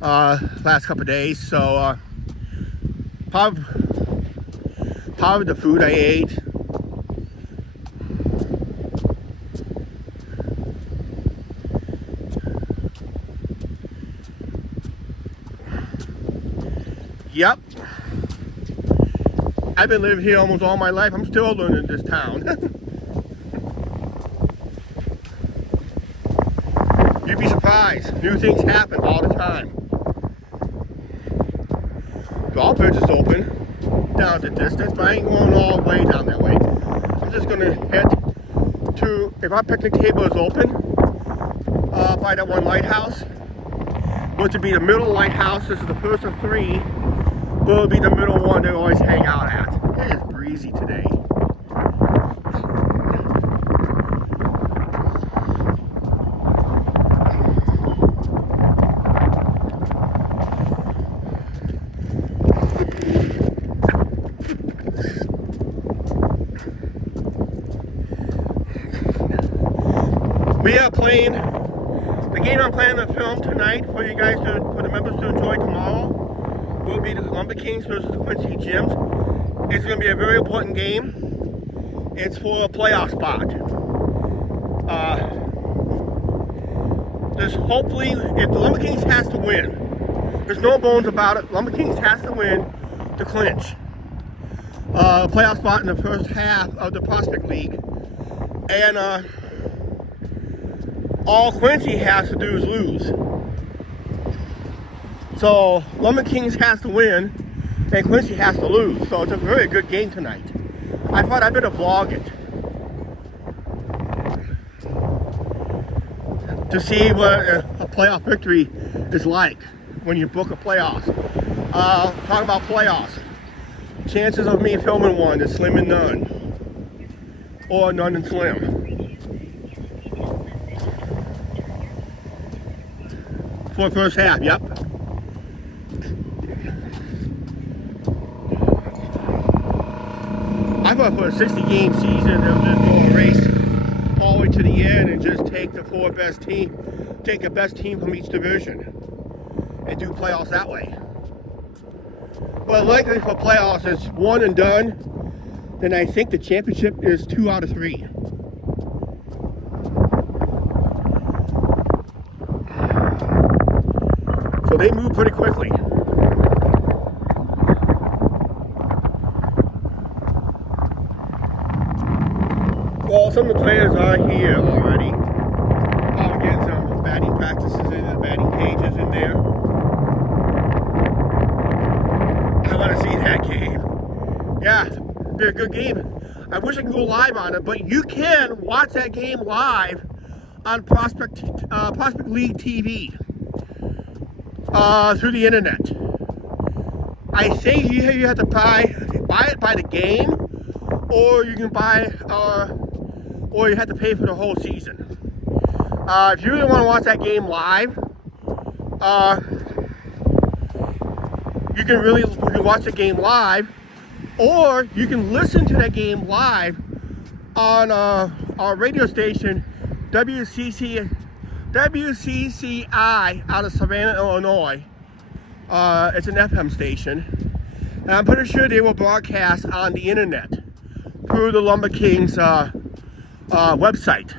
last couple of days, so probably the food I ate. Yep. I've been living here almost all my life. I'm still learning this town. You'd be surprised. New things happen all the time. Drawbridge is open down the distance, but I ain't going all the way down that way. I'm just gonna head to, if our picnic table is open, by that one lighthouse, which would be the middle lighthouse. This is the first of 3, but it'll be the middle one they always hang out at. It is breezy today. We are playing the game I'm planning to film tonight for you guys for the members to enjoy tomorrow. Will be the Lumber Kings versus the Quincy Gyms. It's going to be a very important game. It's for a playoff spot. There's hopefully, if the Lumber Kings has to win, there's no bones about it. Lumber Kings has to win to clinch a playoff spot in the first half of the Prospect League, and all Quincy has to do is lose. So Lumber Kings has to win and Quincy has to lose. So it's a very good game tonight. I thought I better vlog it to see what a playoff victory is like when you book a playoff. Talk about playoffs. Chances of me filming one is slim and none, or none and slim. For the first half, yep. I thought for a 60-game season, they'll just go a race all the way to the end and just take the 4 best team, take the best team from each division and do playoffs that way. But likely for playoffs, it's one and done. Then I think the championship is 2 out of 3. So they move pretty quickly. Well, some of the players are here already. I'll get some batting practices in the batting cages in there. I want to see that game. Yeah, it'll be a good game. I wish I could go live on it, but you can watch that game live on Prospect League TV. Through the internet. I think you have to buy it by the game, or you can buy, or you have to pay for the whole season. If you really want to watch that game live, you can watch the game live, or you can listen to that game live on our radio station, WCCI out of Savannah, Illinois. It's an FM station. And I'm pretty sure they will broadcast on the internet through the Lumber Kings website.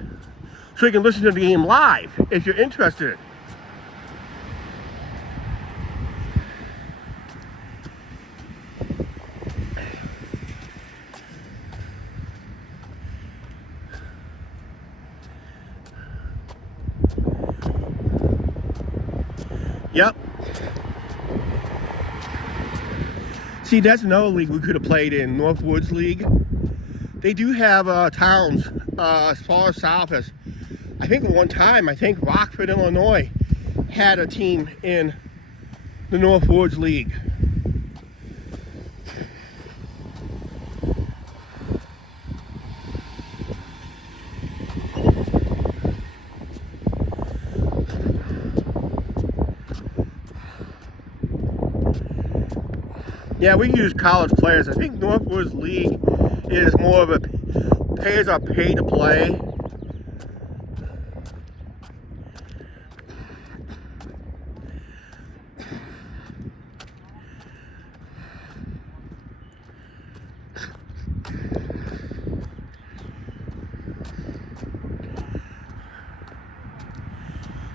So you can listen to the game live if you're interested. Yep. See, that's another league we could have played in, Northwoods League. They do have towns as far south as, I think at one time, Rockford, Illinois had a team in the Northwoods League. Yeah, we use college players. I think Northwoods League is more of a players are paid to play.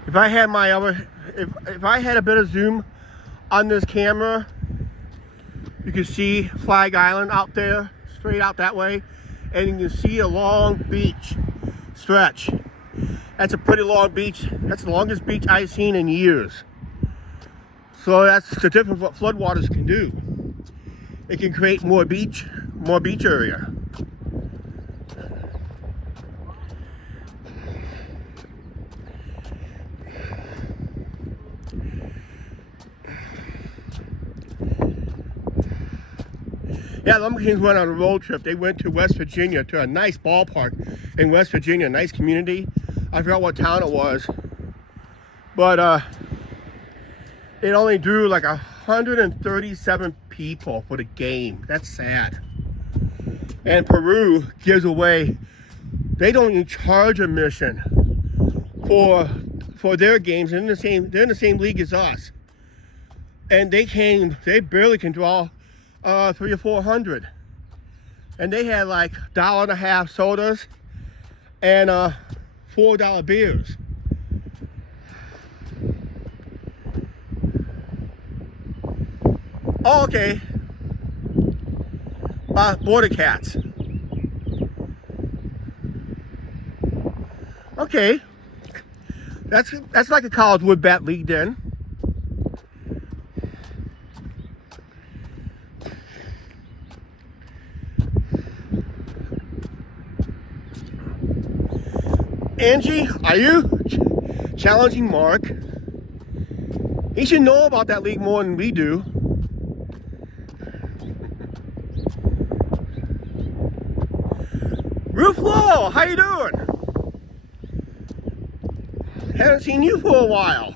If I had my other, if I had a bit of zoom on this camera, You can see Flag Island out there, straight out that way, and you can see a long beach stretch. That's a pretty long beach. That's the longest beach I've seen in years. So that's the difference what floodwaters can do. It can create more beach area. Yeah, Lumber Kings went on a road trip. They went to West Virginia, to a nice ballpark in West Virginia, a nice community. I forgot what town it was. But it only drew like 137 people for the game. That's sad. And Peru gives away, they don't even charge admission for their games. They're in the same league as us. And they barely can draw 300 or 400, and they had like $1.50 sodas and $4 beers. Oh, okay. Border cats. Okay, that's like a college wood bat league then. Angie, are you challenging Mark? He should know about that league more than we do. Roof Low, how you doing? Haven't seen you for a while.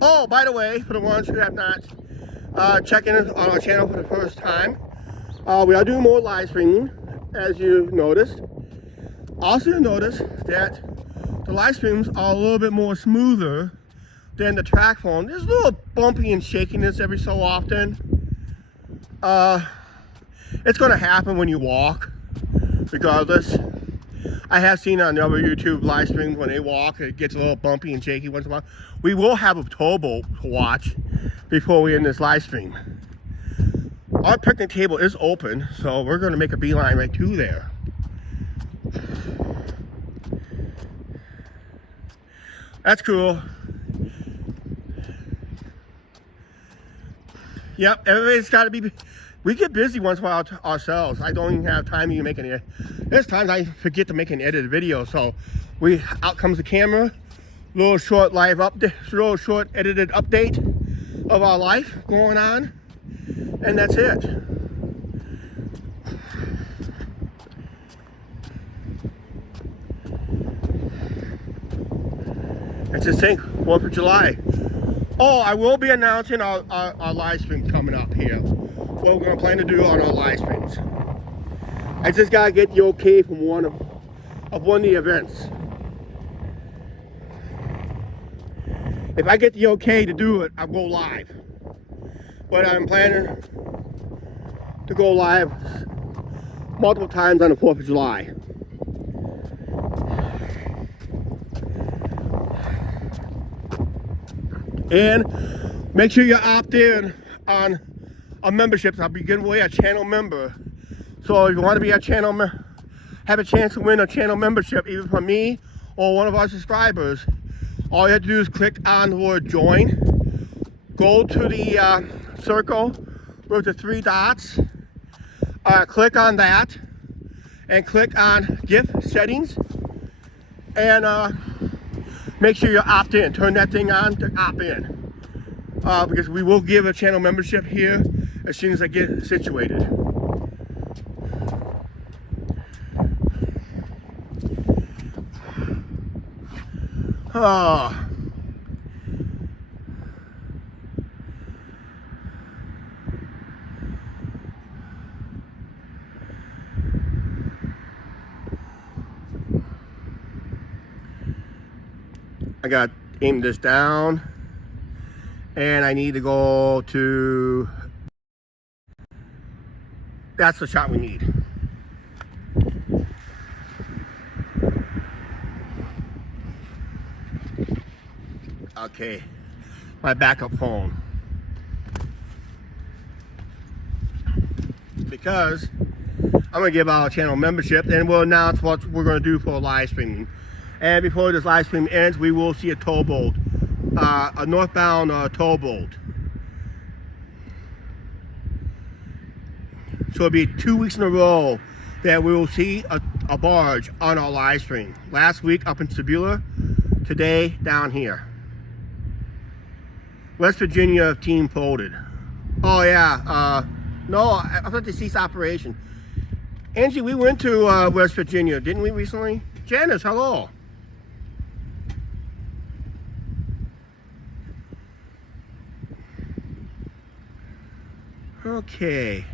Oh, by the way, for the ones who have not checked in on our channel for the first time, we are doing more live streaming, as you noticed. Also, you notice that the live streams are a little bit more smoother than the track phone. There's a little bumpy and shakiness every so often. It's going to happen when you walk, regardless. I have seen on other YouTube live streams when they walk, it gets a little bumpy and shaky once in a while. We will have a towboat to watch before we end this live stream. Our picnic table is open, so we're going to make a beeline right to there. That's cool. Yep, everybody's got to be... We get busy once in a while ourselves. I don't even have time to even make any... There's times I forget to make an edited video, so out comes the camera, little short live update, little short edited update of our life going on, and that's it. It's just think, 4th of July. Oh, I will be announcing our live stream coming up here. What we're going to plan to do on our live streams. I just got to get the okay from one of the events. If I get the okay to do it, I'll go live. But I'm planning to go live multiple times on the 4th of July. And make sure you opt in on our memberships. I'll be giving away a channel member. So if you want to be a channel, have a chance to win a channel membership, either from me or one of our subscribers, all you have to do is click on the word join. Go to the circle with the 3 dots. Click on that and click on gift settings. And make sure you opt in. Turn that thing on to opt in. Because we will give a channel membership here as soon as I get situated. Oh. I got to aim this down, and I need to go to, that's the shot we need. Okay, my backup phone. Because I'm going to give out a channel membership, and we'll announce what we're going to do for live streaming. And before this live stream ends, we will see a towboat, a northbound towboat. So it'll be 2 weeks in a row that we will see a barge on our live stream. Last week up in Sebula, today down here. West Virginia team folded. Oh yeah, no, I thought they ceased operation. Angie, we went to West Virginia, didn't we recently? Janice, hello. Okay.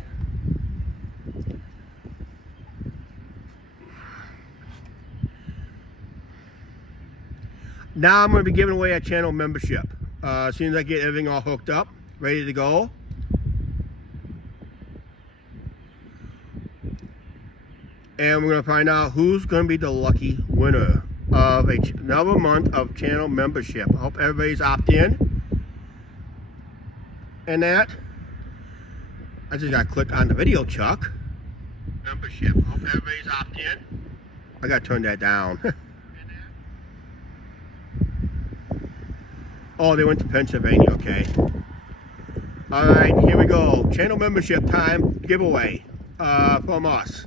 Now I'm going to be giving away a channel membership. As soon as I get everything all hooked up, ready to go. And we're going to find out who's going to be the lucky winner of another month of channel membership. I hope everybody's opted in. And that, I just got to click on the video, Chuck. Membership. I hope everybody's opted in. I got to turn that down. Oh, they went to Pennsylvania, okay. All right, here we go. Channel membership time giveaway from us.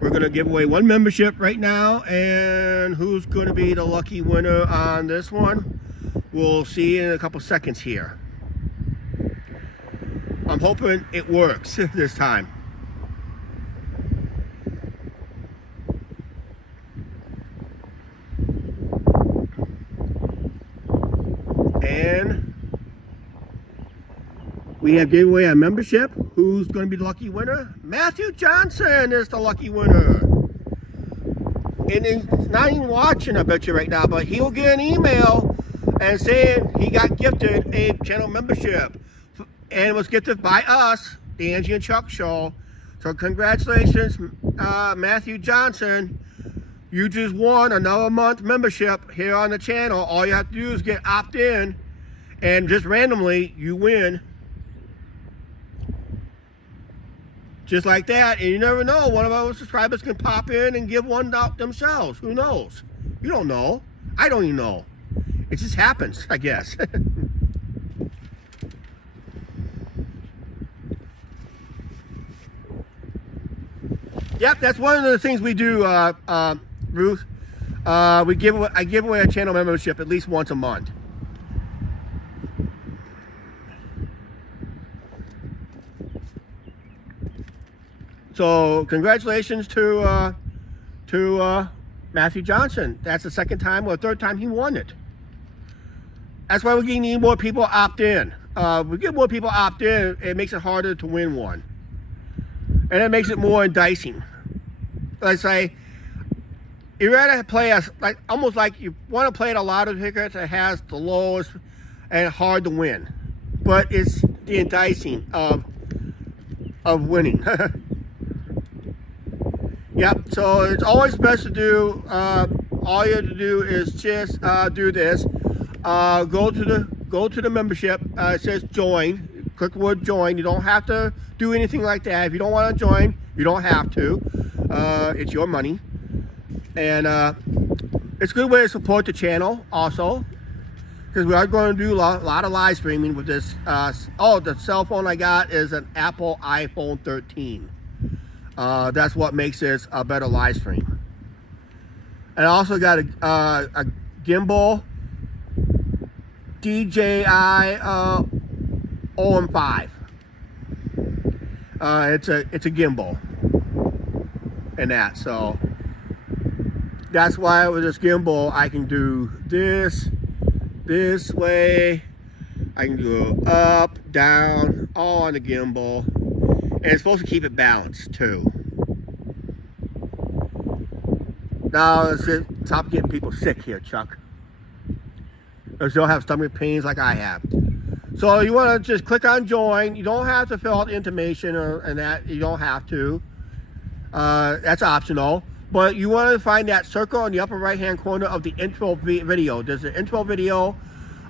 We're going to give away one membership right now, and who's going to be the lucky winner on this one? We'll see in a couple seconds here. I'm hoping it works this time. And we have given away a membership. Who's going to be the lucky winner? Matthew Johnson is the lucky winner. And he's not even watching, I bet you right now, but he'll get an email and saying he got gifted a channel membership. And it was gifted by us, the Angie and Chuck Show. So congratulations, Matthew Johnson. You just won another month membership here on the channel. All you have to do is get opt-in, and just randomly, you win. Just like that, and you never know. One of our subscribers can pop in and give one out themselves. Who knows? You don't know. I don't even know. It just happens, I guess. Yep, that's one of the things we do, Ruth. I give away a channel membership at least once a month. So congratulations to Matthew Johnson. That's the second time or third time he won it. That's why we need more people opt in. We get more people opt in, it makes it harder to win one, and it makes it more enticing. Like I say, you rather play almost like you want to play at a lottery ticket that has the lowest and hard to win, but it's the enticing of winning. Yep. So it's always best to do. All you have to do is just do this. Go to the membership. It says join. Click the word join. You don't have to do anything like that. If you don't want to join, you don't have to. It's your money, and it's a good way to support the channel also, because we are going to do a lot of live streaming with this. The cell phone I got is an Apple iPhone 13. That's what makes this a better live stream. And I also got a gimbal DJI OM5. It's a gimbal and that, so that's why with this gimbal I can do this way, I can go up, down, all on the gimbal, and it's supposed to keep it balanced too. Now let's stop getting people sick here, Chuck. Or they'll have stomach pains like I have. So you want to just click on join. You don't have to fill out the information and that. You don't have to. That's optional. But you want to find that circle in the upper right hand corner of the intro video. There's an intro video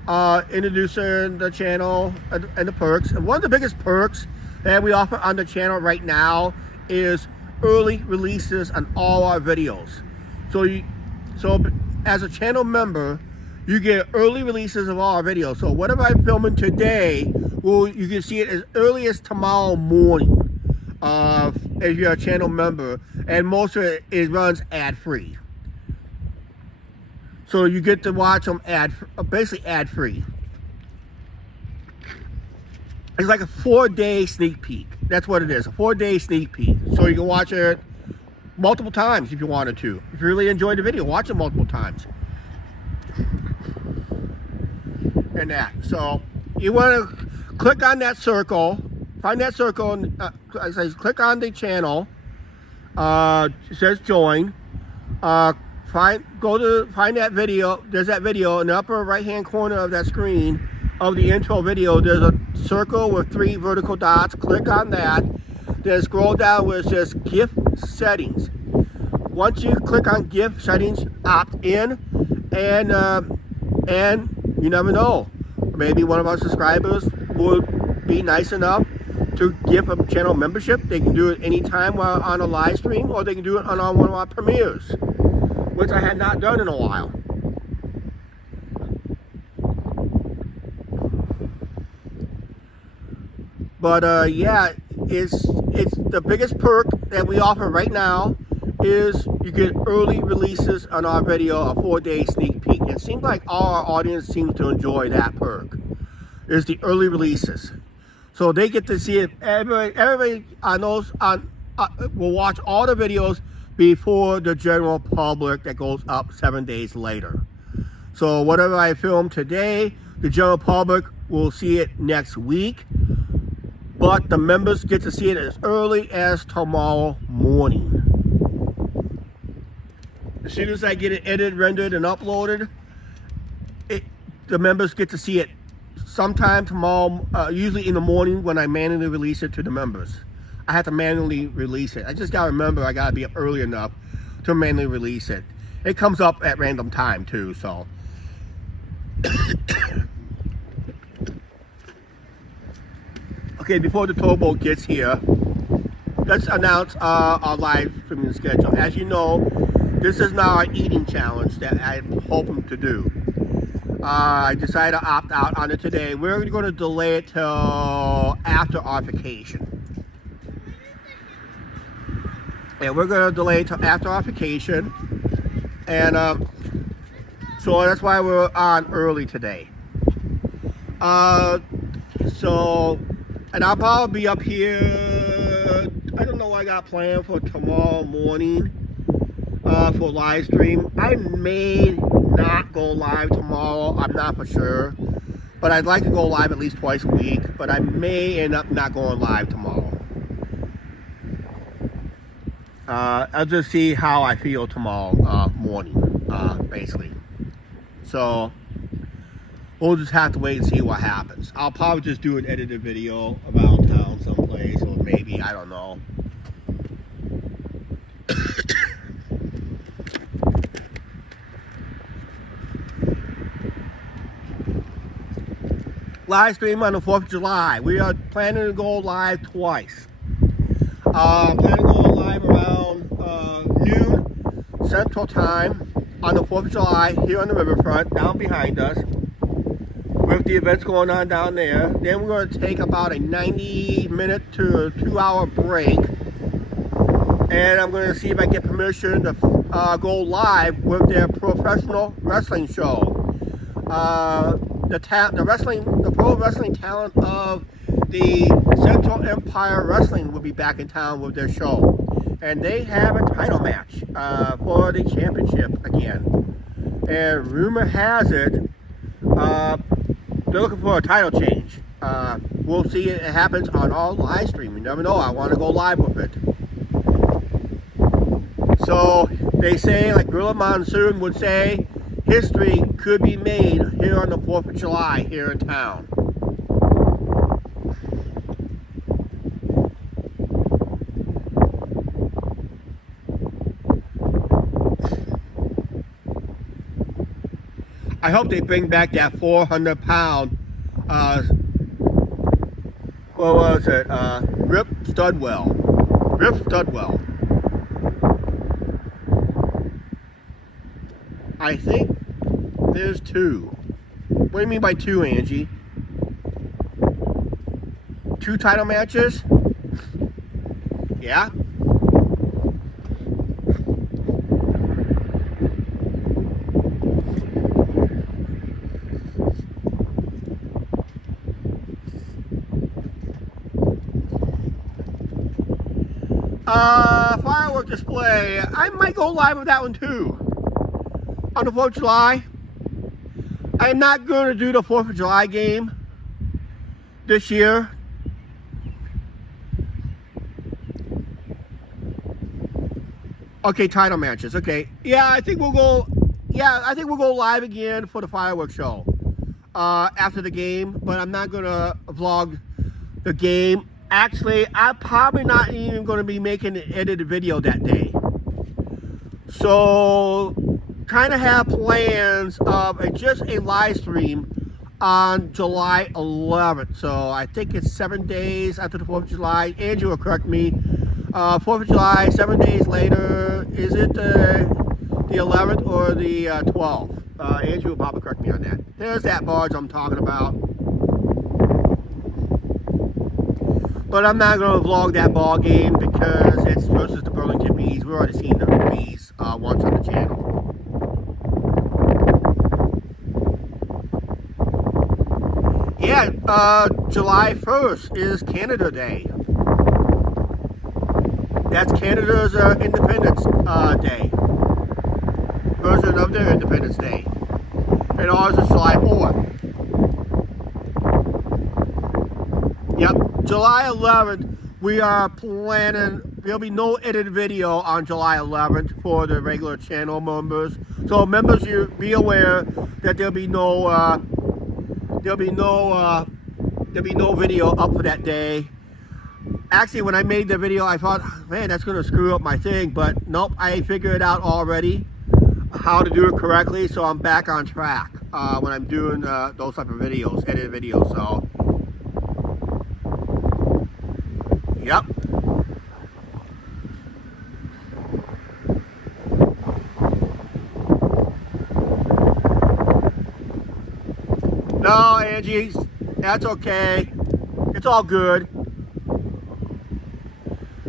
introducing the channel and the perks. And one of the biggest perks that we offer on the channel right now is early releases on all our videos. So as a channel member, you get early releases of all our videos. So whatever I'm filming today, you can see it as early as tomorrow morning. If you're a channel member, and most of it runs ad-free, so you get to watch them basically ad-free. It's like a 4-day sneak peek. That's what it is, a 4-day sneak peek. So you can watch it multiple times if you wanted to. If you really enjoyed the video, watch it multiple times. And that. So you want to click on that circle. Find that circle and click on the channel. It says join. Find that video. There's that video in the upper right hand corner of that screen of the intro video. There's a circle with 3 vertical dots. Click on that. Then scroll down where it says gift settings. Once you click on gift settings, opt in, and you never know. Maybe one of our subscribers would be nice enough to give a channel membership. They can do it anytime while on a live stream, or they can do it on one of our premieres, which I had not done in a while. But yeah, it's the biggest perk that we offer right now is you get early releases on our video, a 4-day sneak peek. It seems like all our audience seems to enjoy that perk. Is the early releases. So they get to see it. Everybody will watch all the videos before the general public that goes up 7 days later. So whatever I film today, the general public will see it next week. But the members get to see it as early as tomorrow morning. As soon as I get it edited, rendered, and uploaded, the members get to see it sometime tomorrow, usually in the morning when I manually release it to the members. I have to manually release it. I just gotta remember I gotta be up early enough to manually release it. It comes up at random time too, so. Okay, before the towboat gets here, let's announce our live streaming schedule. As you know, this is now our eating challenge that I'm hoping to do. I decided to opt out on it today. We're going to delay it till after our vacation. And we're going to delay it till after our vacation. And so that's why we're on early today. And I'll probably be up here. I don't know what I got planned for tomorrow morning for live stream. I may not go live tomorrow. I'm not for sure. But I'd like to go live at least twice a week. But I may end up not going live tomorrow. I'll just see how I feel tomorrow morning, basically. So we'll just have to wait and see what happens. I'll probably just do an edited video around town someplace, or maybe, I don't know. Live stream on the 4th of July. We are planning to go live twice. Planning to go live around noon Central Time on the 4th of July here on the Riverfront, down behind us, with the events going on down there. Then we're going to take about a 90-minute to 2-hour break, and I'm going to see if I get permission to go live with their professional wrestling show. The pro wrestling talent of the Central Empire Wrestling will be back in town with their show, and they have a title match for the championship again. And rumor has it they're looking for a title change. We'll see it happens on all live stream. You never know. I want to go live with it. So they say, like Gorilla Monsoon would say, history could be made here on the 4th of July here in town. I hope they bring back that 400-pound, what was it? Rip Studwell. Rip Studwell. I think there's 2. What do you mean by 2, Angie? 2 title matches? Yeah. Firework display. I might go live with that one too. On the 4th of July. I am not going to do the 4th of July game this year. Okay, title matches. Okay. Yeah, I think we'll go. Yeah, I think we'll go live again for the fireworks show after the game. But I'm not gonna vlog the game. Actually, I'm probably not even going to be making an edited video that day. So, kind of have plans of just a live stream on July 11th. So, I think it's 7 days after the 4th of July. Andrew will correct me. 4th of July, 7 days later. Is it the 11th or the 12th? Andrew will probably correct me on that. There's that barge I'm talking about. But I'm not going to vlog that ball game because it's versus the Burlington Bees. We've already seen the Bees once on the channel. Yeah, July 1st is Canada Day. That's Canada's Independence Day. Version of their Independence Day. And ours is July 4th. Yep, July 11th, we are planning, there'll be no edited video on July 11th for the regular channel members. So members, you be aware that there'll be no video up for that day. Actually, when I made the video, I thought, man, that's going to screw up my thing. But nope, I figured it out already, how to do it correctly. So I'm back on track when I'm doing those type of videos, edited videos. So. Yep. No, Angie, that's okay. It's all good.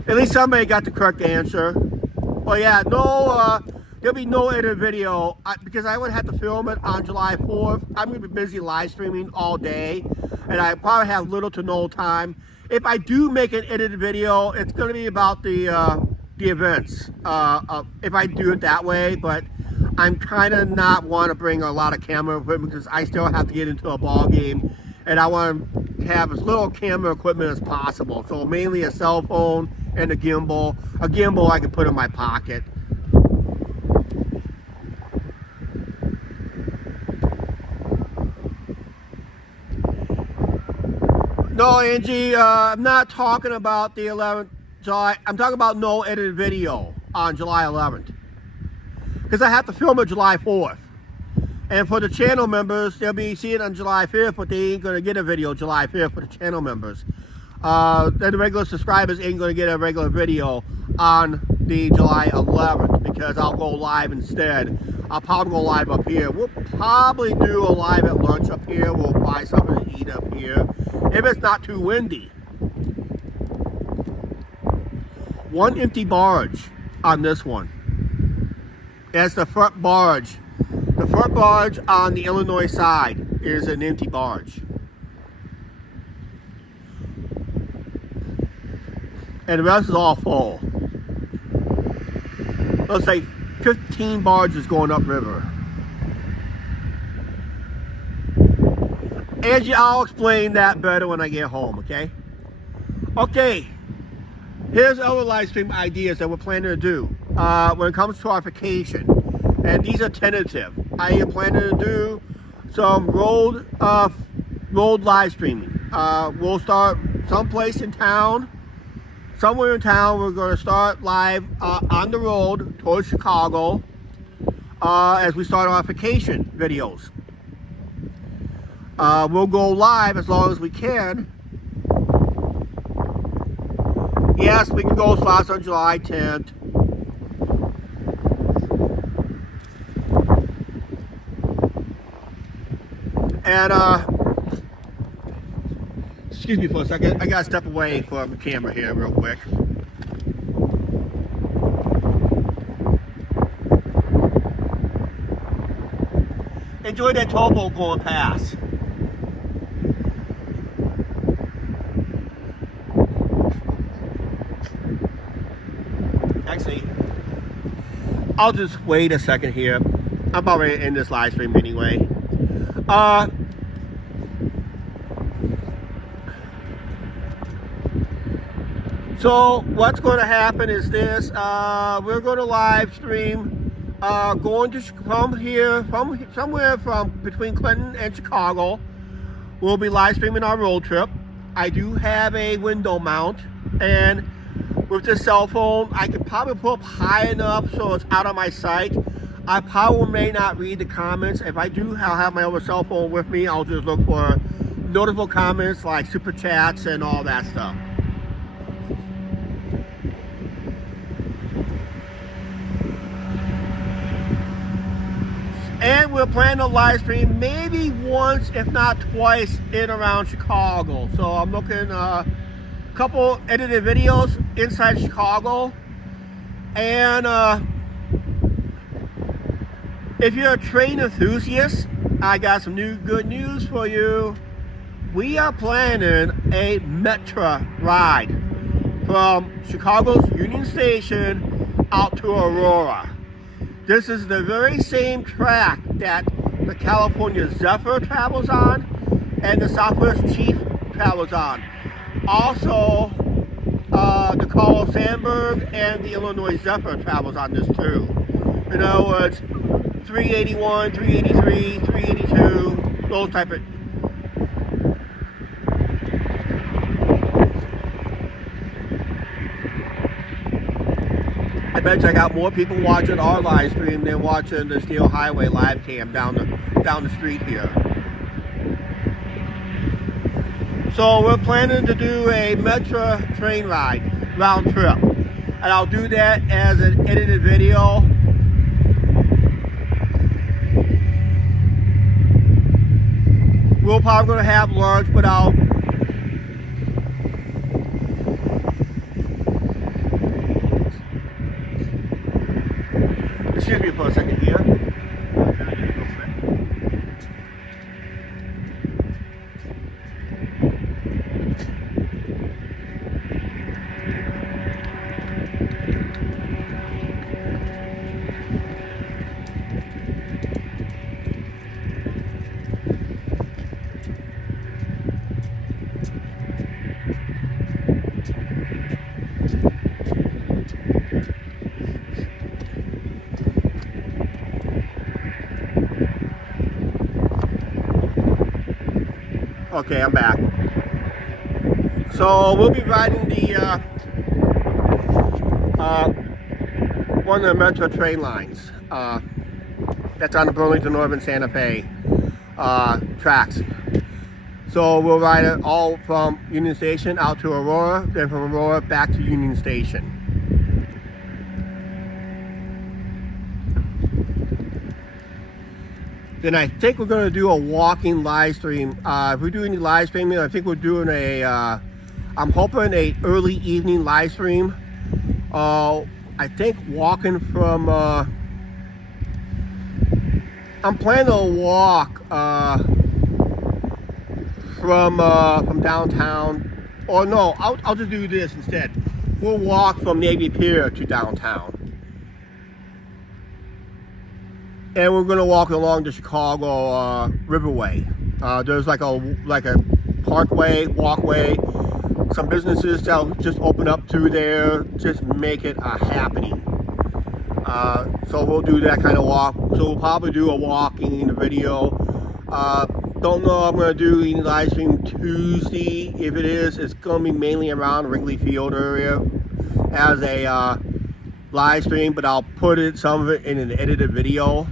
At least somebody got the correct answer. But yeah, no, there'll be no edited video because I would have to film it on July 4th. I'm going to be busy live streaming all day, and I probably have little to no time. If I do make an edited video, it's going to be about the events. If I do it that way, but I'm kind of not want to bring a lot of camera equipment because I still have to get into a ball game, and I want to have as little camera equipment as possible. So mainly a cell phone and a gimbal. A gimbal I can put in my pocket. No, Angie, I'm not talking about the 11th July. I'm talking about no edited video on July 11th. Because I have to film it July 4th. And for the channel members, they'll be seeing it on July 5th, but they ain't going to get a video July 5th for the channel members. Then the regular subscribers ain't going to get a regular video on the July 11th because I'll go live instead. I'll probably go live up here. We'll probably do a live at lunch up here. We'll buy something to eat up here. If it's not too windy. One empty barge on this one. That's the front barge. The front barge on the Illinois side is an empty barge. And the rest is all full. Let's say 15 barges going upriver. Angie, I'll explain that better when I get home, okay? Okay, here's other live stream ideas that we're planning to do when it comes to our vacation. And these are tentative. I am planning to do some road live streaming. We'll start someplace in town. Somewhere in town, we're going to start live on the road towards Chicago as we start our vacation videos. We'll go live as long as we can. Yes, we can go slots on July 10th. And excuse me for a second, I gotta step away from the camera here real quick. Enjoy that towboat going past. Actually, I'll just wait a second here. I'm about ready to end this live stream anyway. So what's going to happen is this. We're going to live stream going to from here, from somewhere from between Clinton and Chicago. We'll be live streaming our road trip. I do have a window mount, and with this cell phone, I can probably put up high enough so it's out of my sight. I probably may not read the comments. If I do, I'll have my other cell phone with me. I'll just look for notable comments like super chats and all that stuff. And we're planning to live stream maybe once, if not twice, in around Chicago. So I'm looking a couple edited videos inside Chicago. And if you're a train enthusiast, I got some good news for you. We are planning a Metro ride from Chicago's Union Station out to Aurora. This is the very same track that the California Zephyr travels on and the Southwest Chief travels on. Also, the Carl Sandburg and the Illinois Zephyr travels on this too. In other words, 381, 383, 382, those type of... I bet you I got more people watching our live stream than watching the Steel Highway live cam down the street here. So we're planning to do a Metro train ride round trip, and I'll do that as an edited video. We're probably going to have lunch, but I'll... Excuse me for a second here. Okay, I'm back. So we'll be riding the one of the Metro train lines that's on the Burlington Northern Santa Fe tracks. So we'll ride it all from Union Station out to Aurora, then from Aurora back to Union Station. Then I think we're going to do a walking live stream. If we do any live streaming, I think we're doing a, I'm hoping a early evening live stream. I think walking from, I'm planning to walk from downtown. Or no, I'll just do this instead. We'll walk from Navy Pier to downtown. And we're gonna walk along the Chicago Riverway. There's like a parkway, walkway, some businesses that'll just open up through there, just make it a happening. So we'll do that kind of walk. So we'll probably do a walking video. Don't know if I'm gonna do any live stream Tuesday. If it is, it's gonna be mainly around Wrigley Field area as a live stream, but I'll put some of it in an edited video.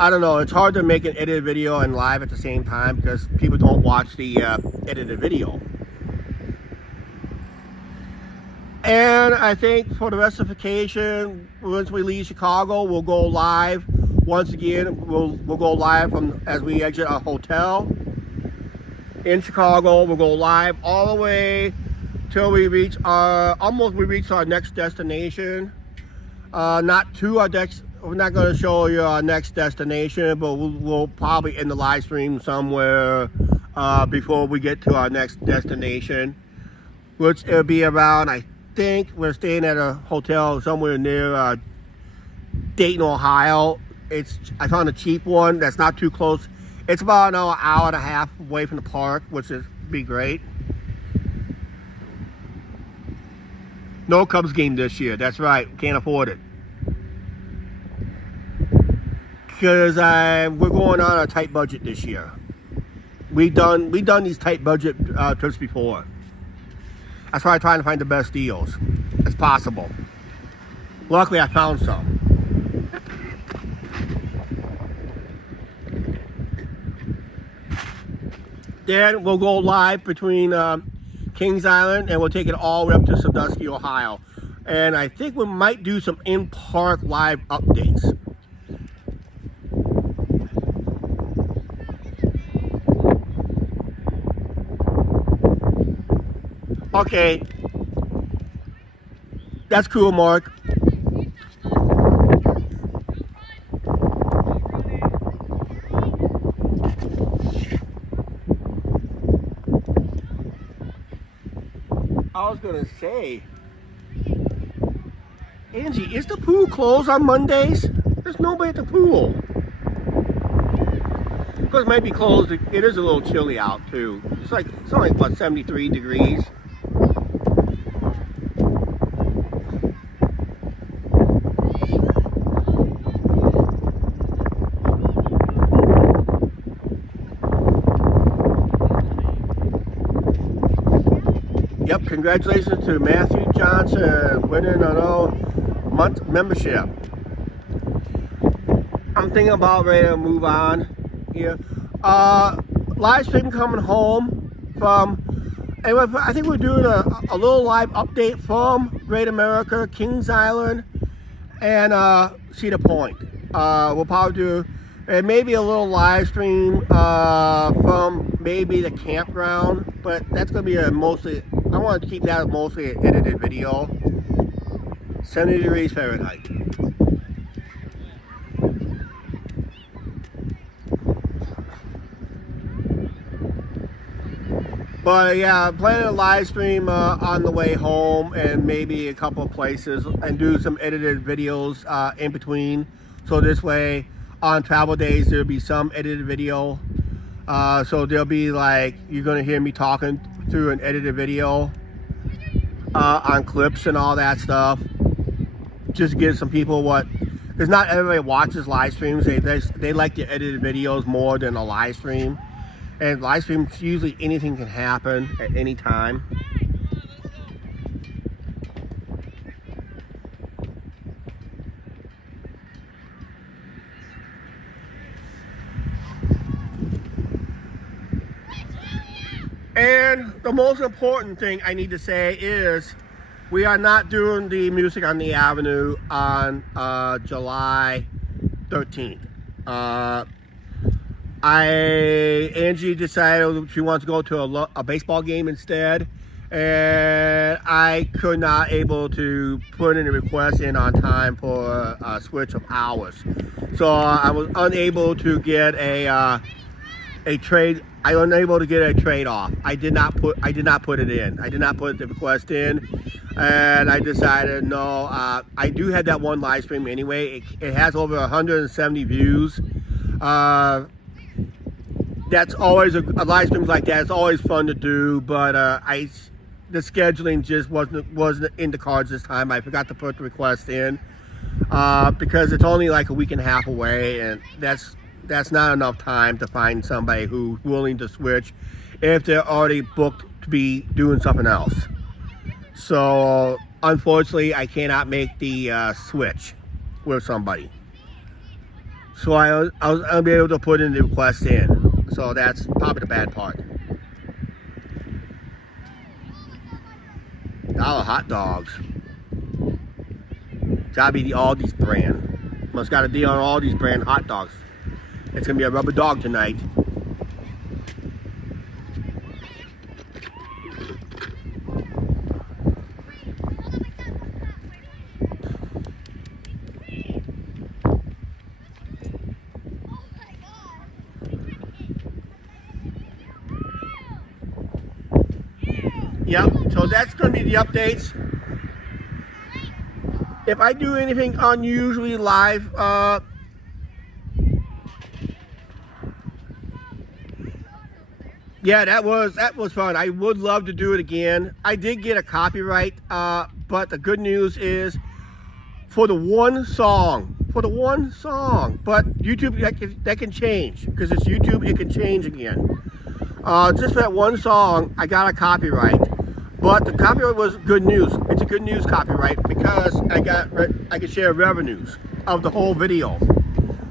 I don't know, it's hard to make an edited video and live at the same time because people don't watch the edited video. And I think for the rest of vacation, once we leave Chicago, we'll go live. Once again, we'll go live from as we exit our hotel in Chicago. We'll go live all the way till we reach our next destination. Not to our next. We're not going to show you our next destination, but we'll probably end the live stream somewhere before we get to our next destination, which it'll be around. I think we're staying at a hotel somewhere near Dayton, Ohio. I found a cheap one that's not too close. It's about an hour and a half away from the park, which would be great. No Cubs game this year. That's right. Can't afford it. Because we're going on a tight budget this year. We've done these tight budget trips before. That's why I'm trying to find the best deals as possible. Luckily, I found some. Then we'll go live between Kings Island and we'll take it all the way up to Sandusky, Ohio. And I think we might do some in-park live updates. Okay, that's cool, Mark. I was gonna say, Angie, is the pool closed on Mondays? There's nobody at the pool. Because it might be closed. It is a little chilly out too. It's only what, 73 degrees. Yep, congratulations to Matthew Johnson winning a month membership. I'm thinking about ready to move on here. Live stream coming home from, I think we're doing a little live update from Great America, Kings Island, and Cedar Point. We'll probably do maybe a little live stream from maybe the campground, but that's going to be I want to keep that mostly an edited video. 70 degrees Fahrenheit. But yeah, I'm planning a live stream on the way home and maybe a couple of places and do some edited videos in between. So this way, on travel days, there'll be some edited video. So there'll be like, you're going to hear me talking through an edited video on clips and all that stuff. Just to give some people because not everybody watches live streams. They like the edited videos more than a live stream. And live streams, usually anything can happen at any time. And the most important thing I need to say is we are not doing the Music on the Avenue on July 13th. Angie decided she wants to go to a baseball game instead, and I could not able to put in a request in on time for a switch of hours. So I was unable to get a trade. I was unable to get a trade off. I did not put it in. I did not put the request in, and I decided no. I do have that one live stream anyway. It has over 170 views. That's always a live stream like that. It's always fun to do, but the scheduling just wasn't in the cards this time. I forgot to put the request in because it's only like a week and a half away, and that's not enough time to find somebody who's willing to switch if they're already booked to be doing something else. So unfortunately, I cannot make the switch with somebody. So I was unable to put in the request in. So that's probably the bad part. $1 hot dogs. Gotta be the Aldi's brand. Must got a deal on Aldi's brand hot dogs. It's gonna be a rubber dog tonight. Yep, so that's going to be the updates. If I do anything unusually live, yeah, that was fun. I would love to do it again. I did get a copyright, but the good news is for the one song, but YouTube, that can change, because it's YouTube, it can change again. Just for that one song, I got a copyright. But the copyright was good news. It's a good news copyright because I could share revenues of the whole video.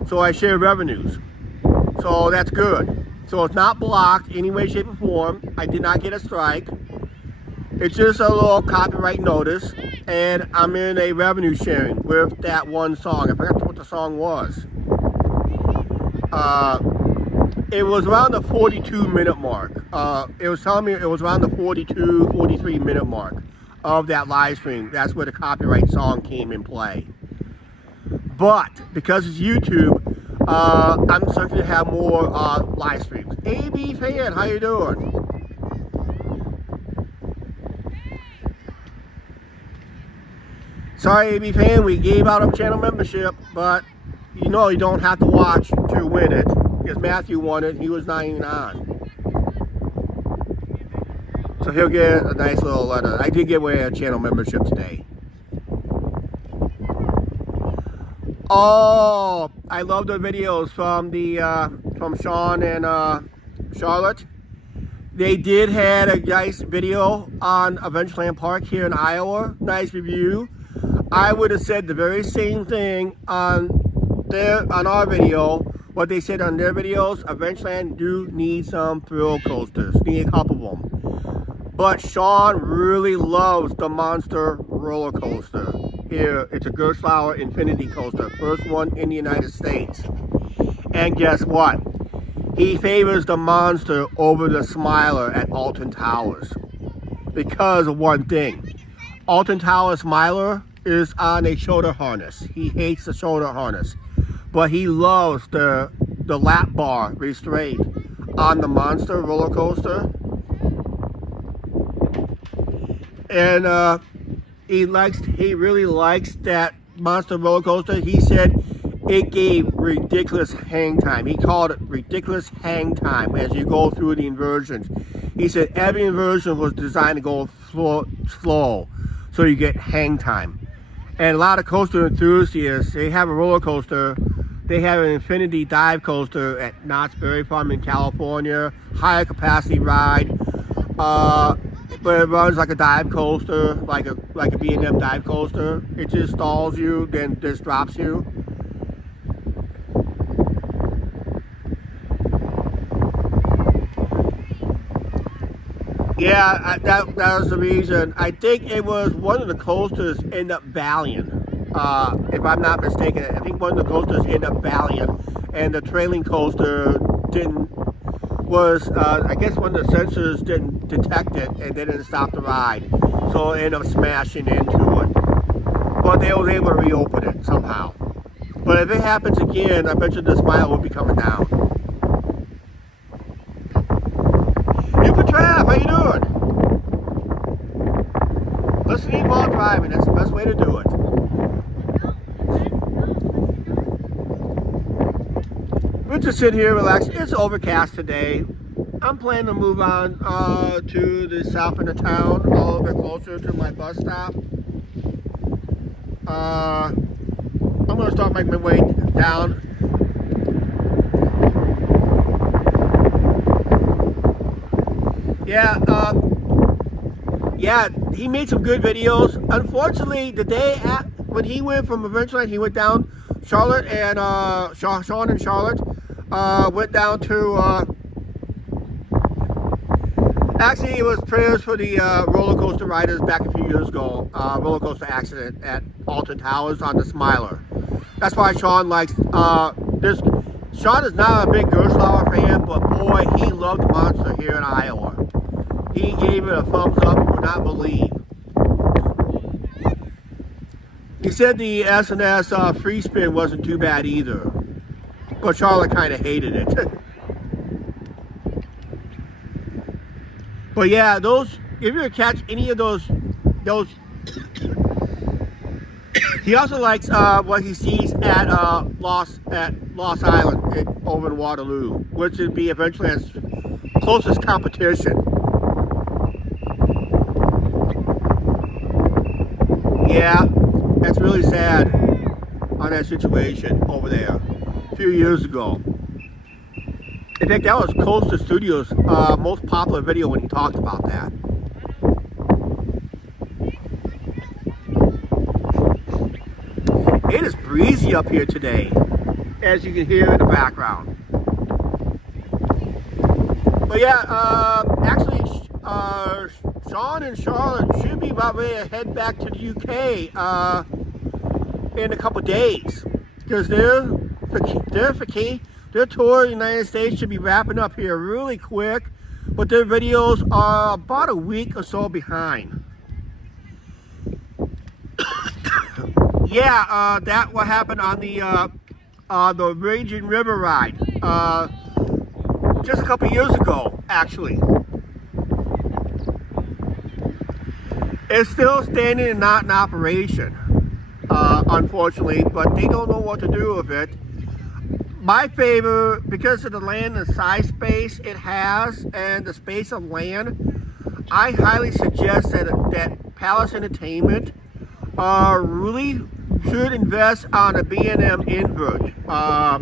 So I share revenues. So that's good. So it's not blocked any way, shape, or form. I did not get a strike. It's just a little copyright notice, and I'm in a revenue sharing with that one song. I forgot what the song was. It was around the 42-minute mark. It was telling me it was around the 43-minute mark of that live stream. That's where the copyright song came in play. But because it's YouTube, I'm starting to have more live streams. AB fan, how you doing? Sorry, AB fan, we gave out a channel membership, but you know you don't have to watch to win it. Because Matthew won it, he was not even on. So he'll get a nice little letter. I did give away a channel membership today. Oh, I love the videos from from Sean and Charlotte. They did had a nice video on Adventureland Park here in Iowa. Nice review. I would have said the very same thing on our video. What they said on their videos, Adventureland do need some thrill coasters. Need a couple of them. But Sean really loves the Monster roller coaster. Here, it's a Gerstlauer Infinity Coaster. First one in the United States. And guess what? He favors the Monster over the Smiler at Alton Towers. Because of one thing. Alton Towers Smiler is on a shoulder harness. He hates the shoulder harness. But he loves the lap bar restraint on the Monster roller coaster. And he really likes that Monster roller coaster. He said it gave ridiculous hang time. He called it ridiculous hang time as you go through the inversions. He said every inversion was designed to go slow so you get hang time. And a lot of coaster enthusiasts, they have a roller coaster. They have an Infinity dive coaster at Knott's Berry Farm in California. Higher capacity ride. But it runs like a dive coaster, like a B&M dive coaster. It just stalls you, then just drops you. Yeah, that was the reason. I think it was one of the coasters ended up bailing. If I'm not mistaken, I think one of the coasters ended up bailing, and the trailing coaster I guess one of the sensors didn't detect it and they didn't stop the ride. So it ended up smashing into it. But they were able to reopen it somehow. But if it happens again, I bet you the Smile will be coming down. You Trav, how you doing? Listening while driving, that's the best way to do it. We'll just sit here, relax. It's overcast today. I'm planning to move on to the south end of town, a little bit closer to my bus stop. I'm going to start making my way down. Yeah, he made some good videos. Unfortunately, the day when he went from Riverfront, he went down Charlotte and Sean and Charlotte went down to. Actually, it was prayers for the roller coaster riders back a few years ago. Roller coaster accident at Alton Towers on the Smiler. That's why Sean likes this. Sean is not a big Gerstlauer fan, but boy, he loved Monster here in Iowa. He gave it a thumbs up. You would not believe. He said the S&S free spin wasn't too bad either, but Charlotte kind of hated it. But yeah, those, if you catch any of those, he also likes what he sees at Lost Island over in Waterloo, which would be eventually his closest competition. Yeah, that's really sad on that situation over there a few years ago. In fact, that was close to Studio's most popular video when he talked about that. It is breezy up here today, as you can hear in the background. But yeah, actually, Sean and Charlotte should be about ready to head back to the UK in a couple days, because their tour in the United States should be wrapping up here really quick, but their videos are about a week or so behind. Yeah, that what happened on the Raging River ride just a couple years ago, actually. It's still standing and not in operation, unfortunately, but they don't know what to do with it. My favor, because of the land and size space it has and the space of land, I highly suggest that Palace Entertainment really should invest on a B&M invert. A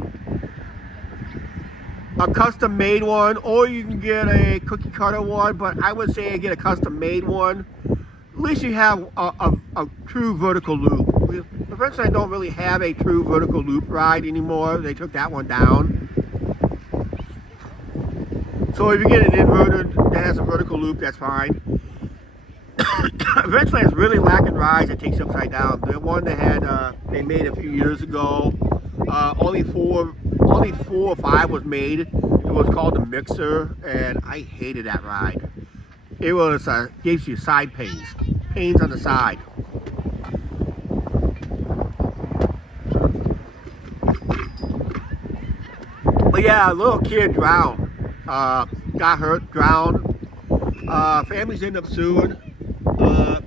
custom made one, or you can get a cookie cutter one, but I would say get a custom made one. At least you have a true vertical loop. Eventually I don't really have a true vertical loop ride anymore. They took that one down. So if you get an inverted that has a vertical loop, that's fine. Eventually it's really lacking rides that takes you upside down. The one they had they made a few years ago, only four or five was made. It was called the Mixer, and I hated that ride. It was gives you side pains on the side. But yeah, a little kid drowned, got hurt, drowned. Families ended up suing. I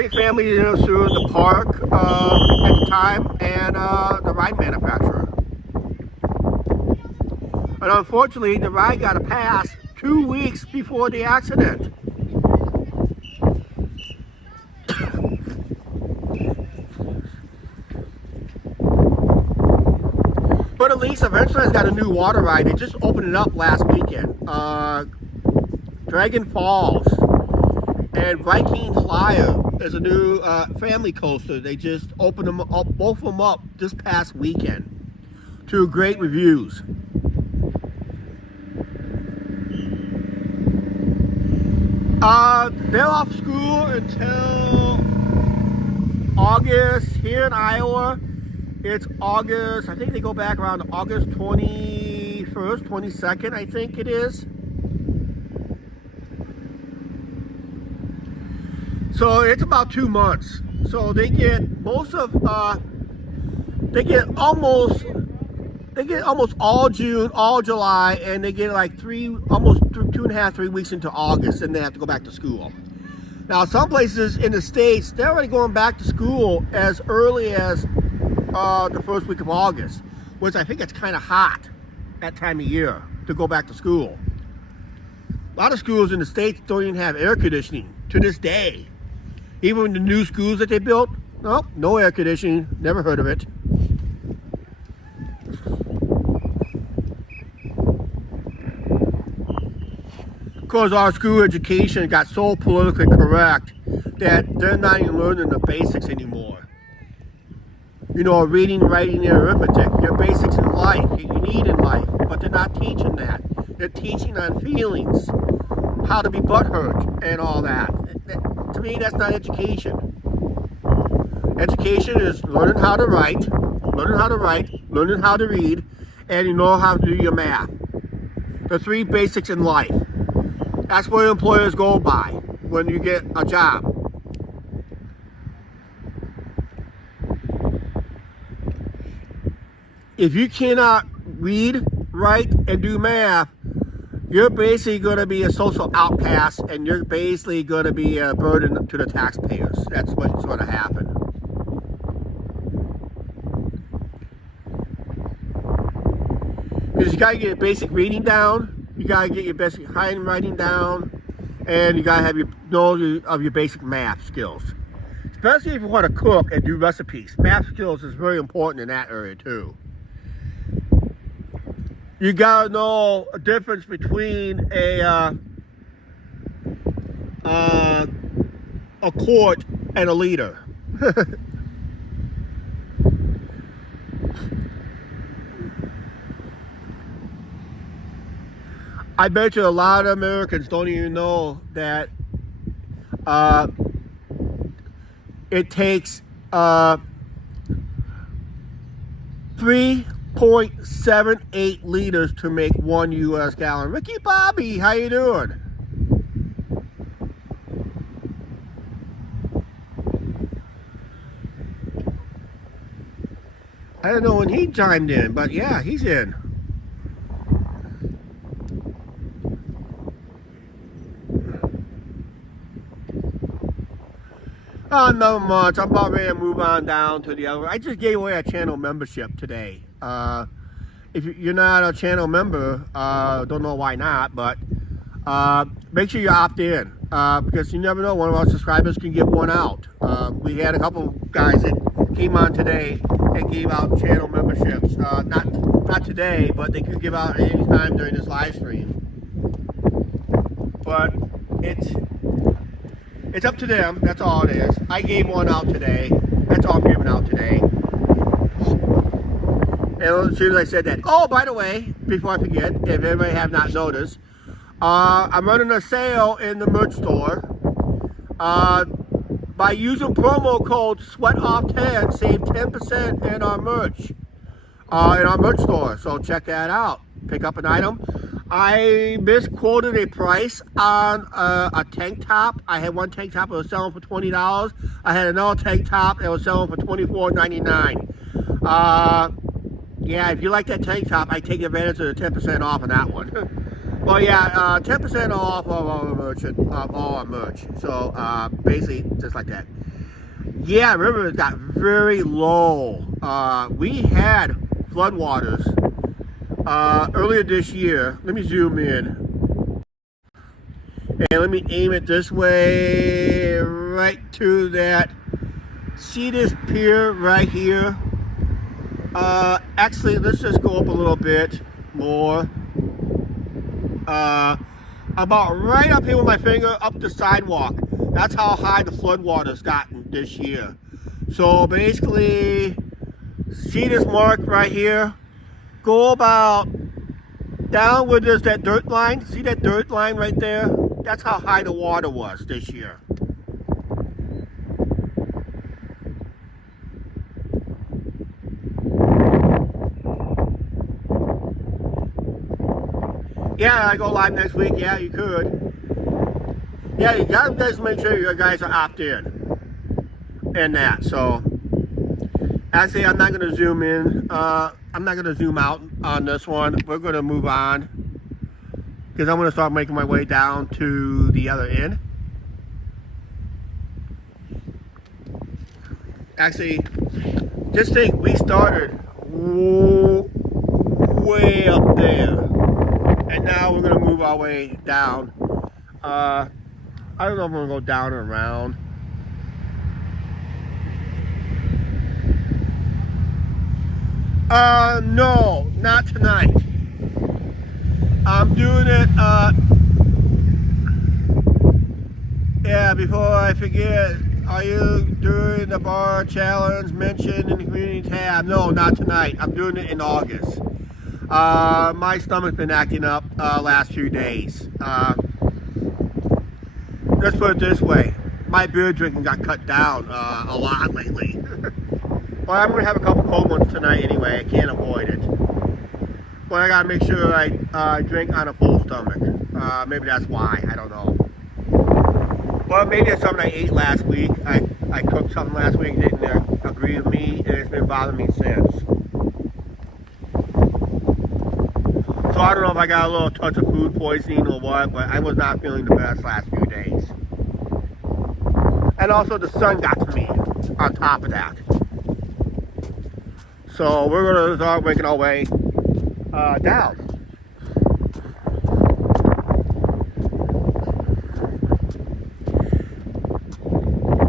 think families ended up suing the park at the time and the ride manufacturer. And unfortunately, the ride got a pass 2 weeks before the accident. But at least eventually it's got a new water ride. They just opened it up last weekend. Dragon Falls and Viking Flyer is a new family coaster. They just opened them up, both of them up this past weekend to great reviews. They're off school until August here in Iowa. It's August, I think they go back around August 21st, 22nd, I think it is. So it's about 2 months. So they get most of, they get almost all June, all July, and they get like almost 2.5, 3 weeks into August, and they have to go back to school. Now, some places in the States, they're already going back to school as early as the first week of August, which I think it's kind of hot that time of year to go back to school. A lot of schools in the States don't even have air conditioning to this day. Even the new schools that they built, nope, no air conditioning, never heard of it. Of course, our school education got so politically correct that they're not even learning the basics anymore. you know, reading, writing, and arithmetic, your basics in life, you need in life, but they're not teaching that. They're teaching on feelings, how to be butthurt and all that. To me, that's not education. Education is learning how to write, learning how to read, and you know how to do your math. The three basics in life. That's what employers go by when you get a job. If you cannot read, write, and do math, you're basically going to be a social outcast, and you're basically going to be a burden to the taxpayers. That's what's going to happen. Because you got to get your basic reading down, you got to get your basic handwriting down, and you got to have your knowledge of your basic math skills. Especially if you want to cook and do recipes. Math skills is very important in that area too. You gotta know a difference between a quart and a liter. I bet you a lot of Americans don't even know that it takes 3.78 liters to make 1 U.S. gallon. Ricky Bobby, how you doing? I don't know when he chimed in, but yeah, he's in. Oh, not much. I'm about ready to move on down to the other. I just gave away a channel membership today. If you're not a channel member, don't know why not, but make sure you opt in because you never know, one of our subscribers can get one out. We had a couple guys that came on today and gave out channel memberships. Not today, but they could give out at any time during this live stream. But it's up to them. That's all it is. I gave one out today. That's all I'm giving out today. And as soon as I said that, oh, by the way, before I forget, if anybody have not noticed, I'm running a sale in the merch store. By using promo code SWEATOFF10, save 10% in our merch, store. So check that out. Pick up an item. I misquoted a price on a tank top. I had one tank top that was selling for $20. I had another tank top that was selling for $24.99. Yeah, if you like that tank top, I take advantage of the 10% off on that one. Well, yeah, 10% off of all our merch. So basically, just like that. Yeah, river it got very low. We had floodwaters earlier this year. Let me zoom in. And let me aim it this way, right to that. See this pier right here? Actually, let's just go up a little bit more. About right up here with my finger, up the sidewalk. That's how high the floodwater's gotten this year. So basically, see this mark right here? Go about down where there's that dirt line. See that dirt line right there? That's how high the water was this year. Yeah, I go live next week. Yeah, you could. Yeah, you guys make sure you guys are opted in that. So, actually, I'm not going to zoom in. I'm not going to zoom out on this one. We're going to move on because I'm going to start making my way down to the other end. Actually, just think, we started way up there. And now we're going to move our way down. I don't know if I'm going to go down and around. No, not tonight. I'm doing it, yeah, before I forget, are you doing the bar challenge mentioned in the community tab? No, not tonight. I'm doing it in August. My stomach's been acting up last few days. Let's put it this way. My beer drinking got cut down a lot lately. But I'm going to have a couple cold ones tonight anyway. I can't avoid it. But I got to make sure I drink on a full stomach. Maybe that's why. I don't know. Well, maybe it's something I ate last week. I cooked something last week, didn't agree with me, and it's been bothering me since. So I don't know if I got a little touch of food poisoning or what, but I was not feeling the best last few days. And also the sun got to me on top of that. So we're going to start making our way down.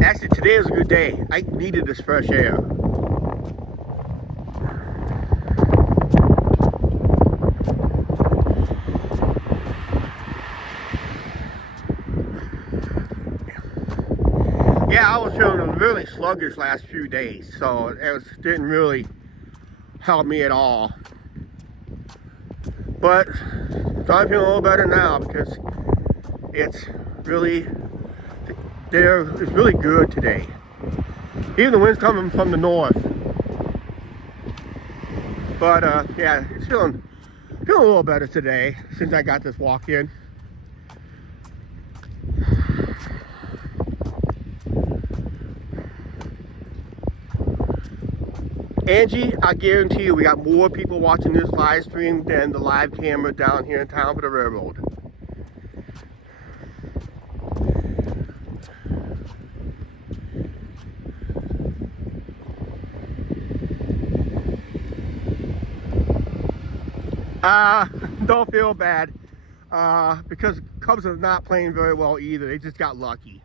Actually, today is a good day. I needed this fresh air. Yeah, I was feeling really sluggish last few days, so it didn't really help me at all. But I'm feeling a little better now because it's really good today. Even the wind's coming from the north. But yeah, it's feeling a little better today since I got this walk in. Angie, I guarantee you we got more people watching this live stream than the live camera down here in town for the railroad. Don't feel bad, because Cubs are not playing very well either. They just got lucky.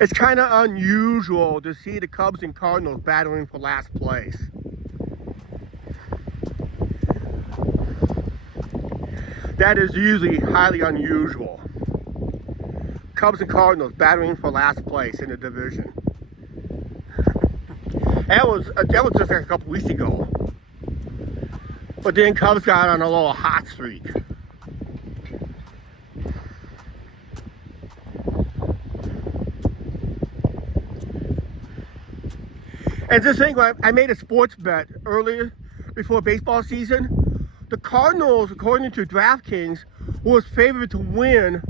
It's kind of unusual to see the Cubs and Cardinals battling for last place. That is usually highly unusual. Cubs and Cardinals battling for last place in the division. That was just like a couple weeks ago. But then Cubs got on a little hot streak. And just think, I made a sports bet earlier before baseball season. The Cardinals, according to DraftKings, was favored to win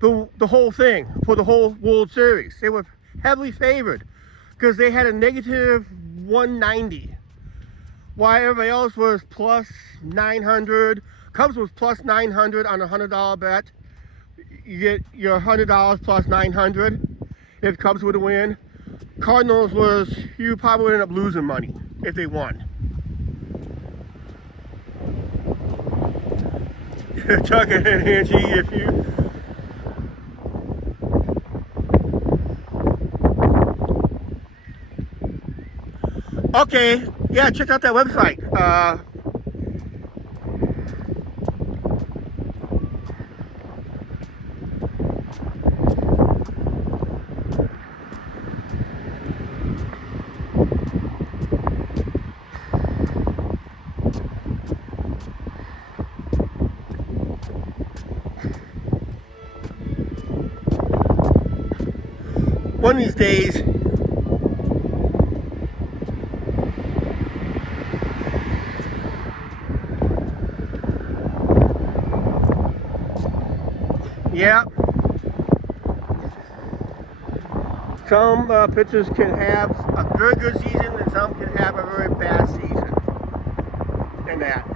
the whole thing for the whole World Series. They were heavily favored because they had a negative 190, while everybody else was plus 900. Cubs was plus 900 on a $100 bet. You get your $100 plus 900 if Cubs were to win. Cardinals was, you probably would end up losing money if they won. Chuck and Angie, if you... Okay, yeah, check out that website. One of these days, yeah, some pitchers can have a very good season and some can have a very bad season in that.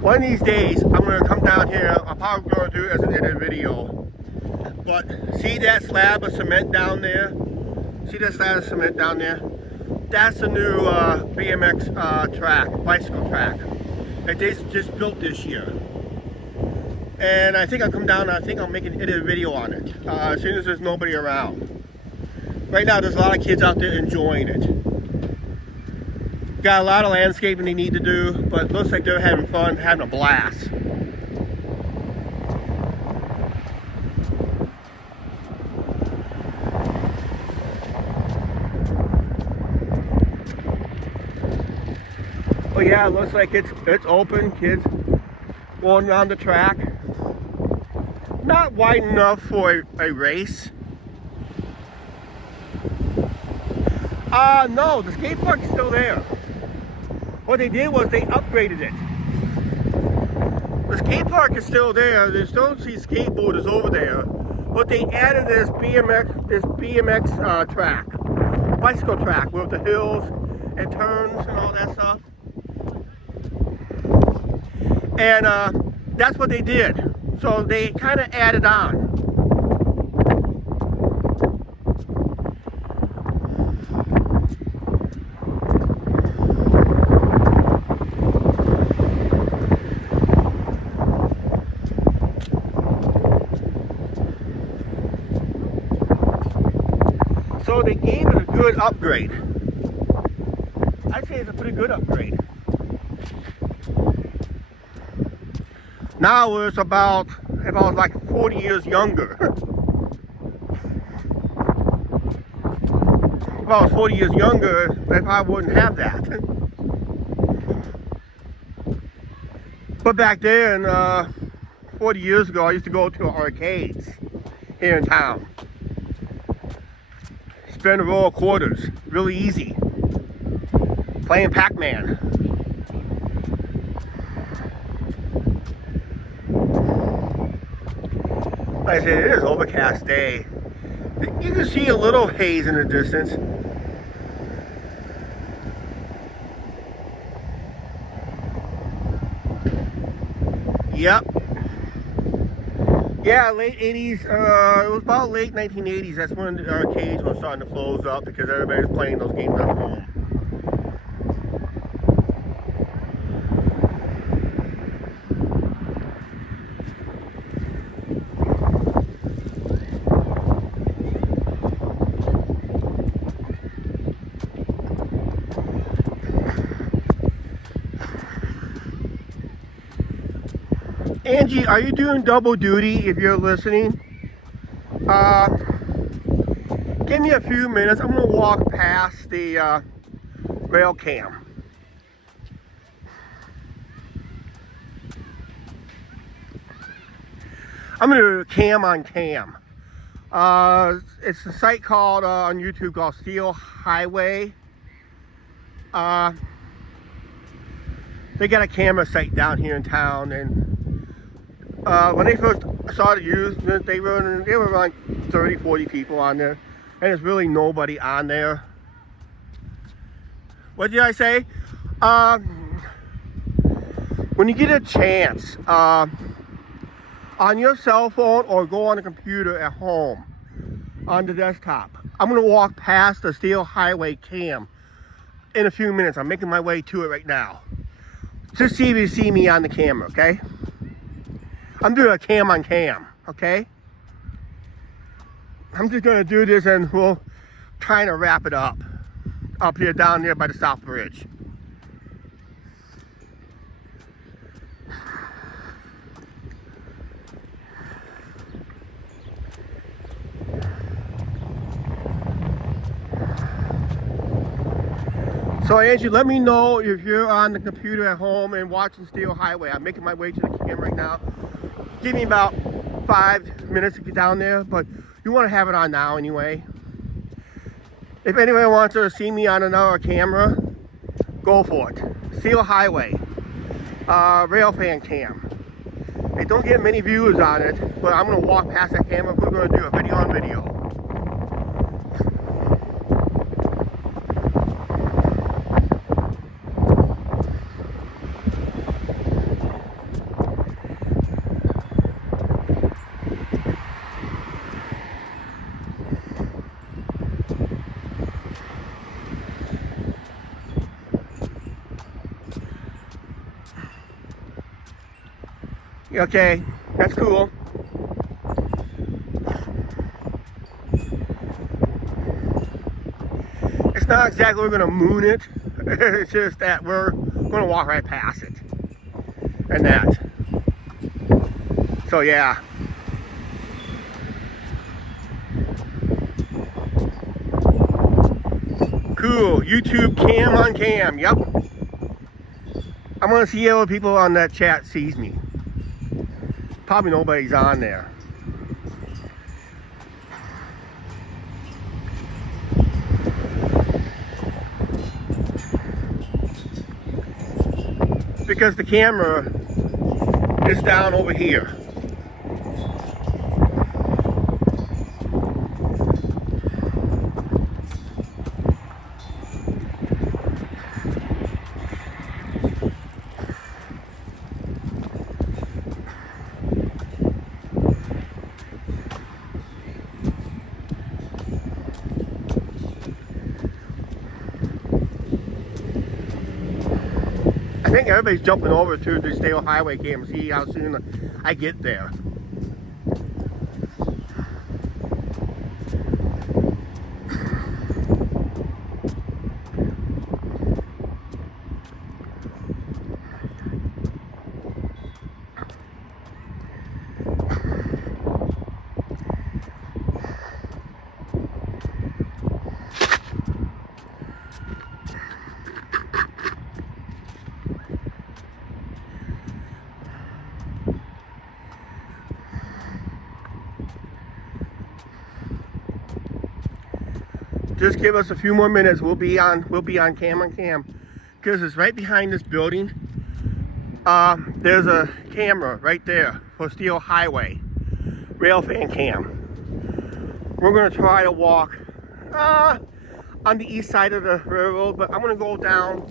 One of these days, I'm going to come down here. I'm probably going to do it as an edit video. But see that slab of cement down there? See that slab of cement down there? That's the new BMX track, bicycle track, that they just built this year. And I think I'll come down and I think I'll make an edit video on it as soon as there's nobody around. Right now, there's a lot of kids out there enjoying it. Got a lot of landscaping they need to do, but it looks like they're having fun, having a blast. Oh yeah, it looks like it's open. Kids going around the track. Not wide enough for a race. No, the skate park is still there. What they did was they upgraded it. The skate park is still there. There's still see skateboarders over there, but they added this BMX track, bicycle track with the hills and turns and all that stuff. And that's what they did. So they kind of added on. So they gave it a good upgrade. I'd say it's a pretty good upgrade. Now it's about, if I was like 40 years younger. If I was 40 years younger, I probably wouldn't have that. But back then, 40 years ago, I used to go to arcades here in town. Spend a roll of quarters, really easy. Playing Pac-Man. Like I said, it is an overcast day. You can see a little haze in the distance. Yep. Yeah, late 80s, it was about late 1980s. That's when the arcades were starting to close up because everybody was playing those games at home. Angie, are you doing double duty if you're listening? Give me a few minutes. I'm going to walk past the rail cam. I'm going to do cam on cam. It's a site called, on YouTube called Steel Highway. They got a camera site down here in town, and when they first started using it, they were around 30, 40 people on there, and there's really nobody on there. What did I say? When you get a chance, on your cell phone or go on a computer at home, on the desktop, I'm going to walk past the Steel Highway cam in a few minutes. I'm making my way to it right now. Just see if you see me on the camera, okay? I'm doing a cam on cam, okay? I'm just gonna do this and we'll try to wrap it up here down there by the South Bridge. So Angie, let me know if you're on the computer at home and watching Steel Highway. I'm making my way to the cam right now. Give me about 5 minutes to get down there, but you want to have it on now anyway. If anyone wants to see me on another camera, go for it. Steel Highway, rail fan cam. I don't get many views on it, but I'm going to walk past that camera. We're going to do a video on video. Okay, that's cool. It's not exactly we're gonna moon it It's just that we're going to walk right past it. And that. So yeah. Cool. YouTube cam on cam. Yep. I'm going to see how people on that chat sees me. Probably nobody's on there. Because the camera is down over here. I think everybody's jumping over to the Stale Highway cam to see how soon I get there. Just give us a few more minutes. We'll be on cam because it's right behind this building. There's a camera right there for Steel Highway rail fan cam. We're gonna try to walk on the east side of the railroad, but I'm gonna go down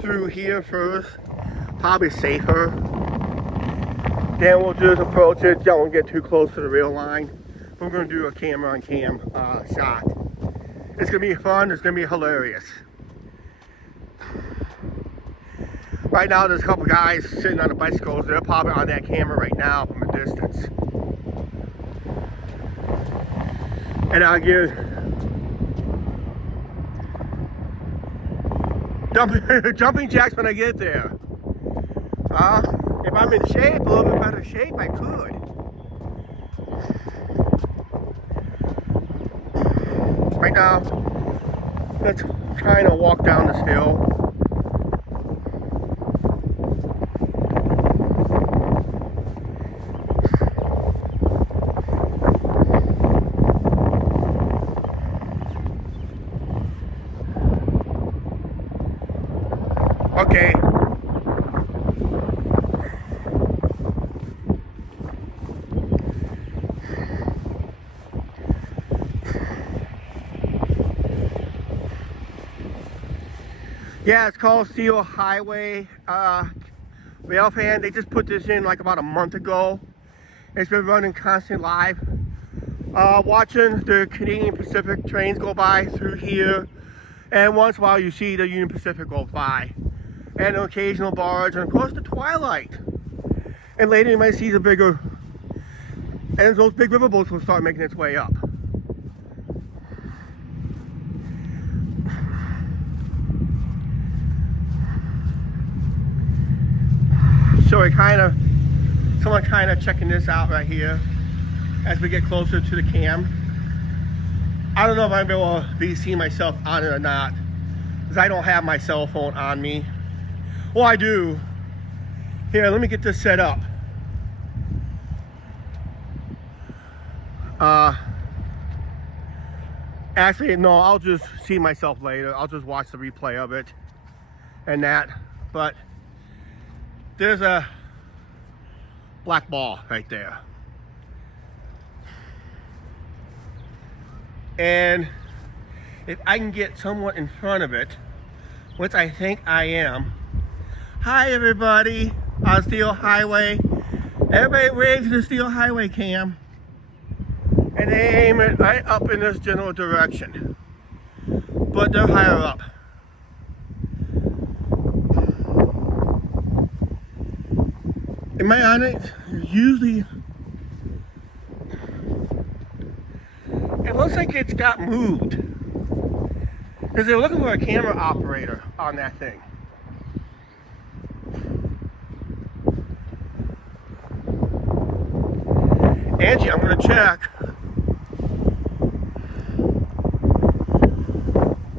through here first, probably safer. Then we'll just approach it. Don't get too close to the rail line. We're gonna do a camera on cam shot. It's gonna be fun, it's gonna be hilarious. Right now there's a couple guys sitting on the bicycles. They're probably on that camera right now from a distance. And I'll give jumping jacks when I get there. If I'm in shape, a little bit better shape, I could. Right now, let's kind of walk down this hill. Okay. Yeah, it's called Steel Highway rail fan. They just put this in like about a month ago. It's been running constant live. Watching the Canadian Pacific trains go by through here, and once in a while you see the Union Pacific go by, and an occasional barge, and of course the Twilight. And later you might see the bigger, and those big riverboats will start making its way up. So someone kind of checking this out right here as we get closer to the cam. I don't know if I'm able to be seeing myself on it or not, because I don't have my cell phone on me. Well, I do. Here, let me get this set up. Actually, no, I'll just see myself later. I'll just watch the replay of it and that. But there's a black ball right there. And if I can get somewhat in front of it, which I think I am. Hi everybody on Steel Highway. Everybody wave to the Steel Highway cam. And aim it right up in this general direction. But they're higher up. Am I on it? Usually, it looks like it's got moved. Because they were looking for a camera operator on that thing. Angie, I'm gonna check.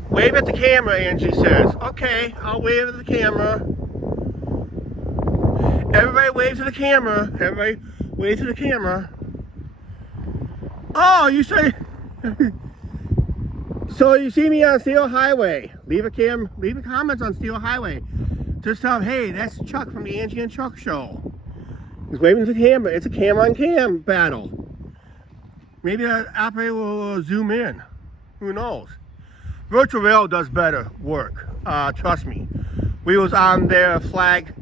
Wave at the camera, Angie says. Okay, I'll wave at the camera. Everybody wave to the camera. Everybody wave to the camera. Oh, you say... So you see me on Steel Highway. Leave a comments on Steel Highway. Just tell them, hey, that's Chuck from the Angie and Chuck show. He's waving to the camera. It's a cam on cam battle. Maybe the operator will zoom in. Who knows? Virtual Rail does better work. Trust me. We was on their flag.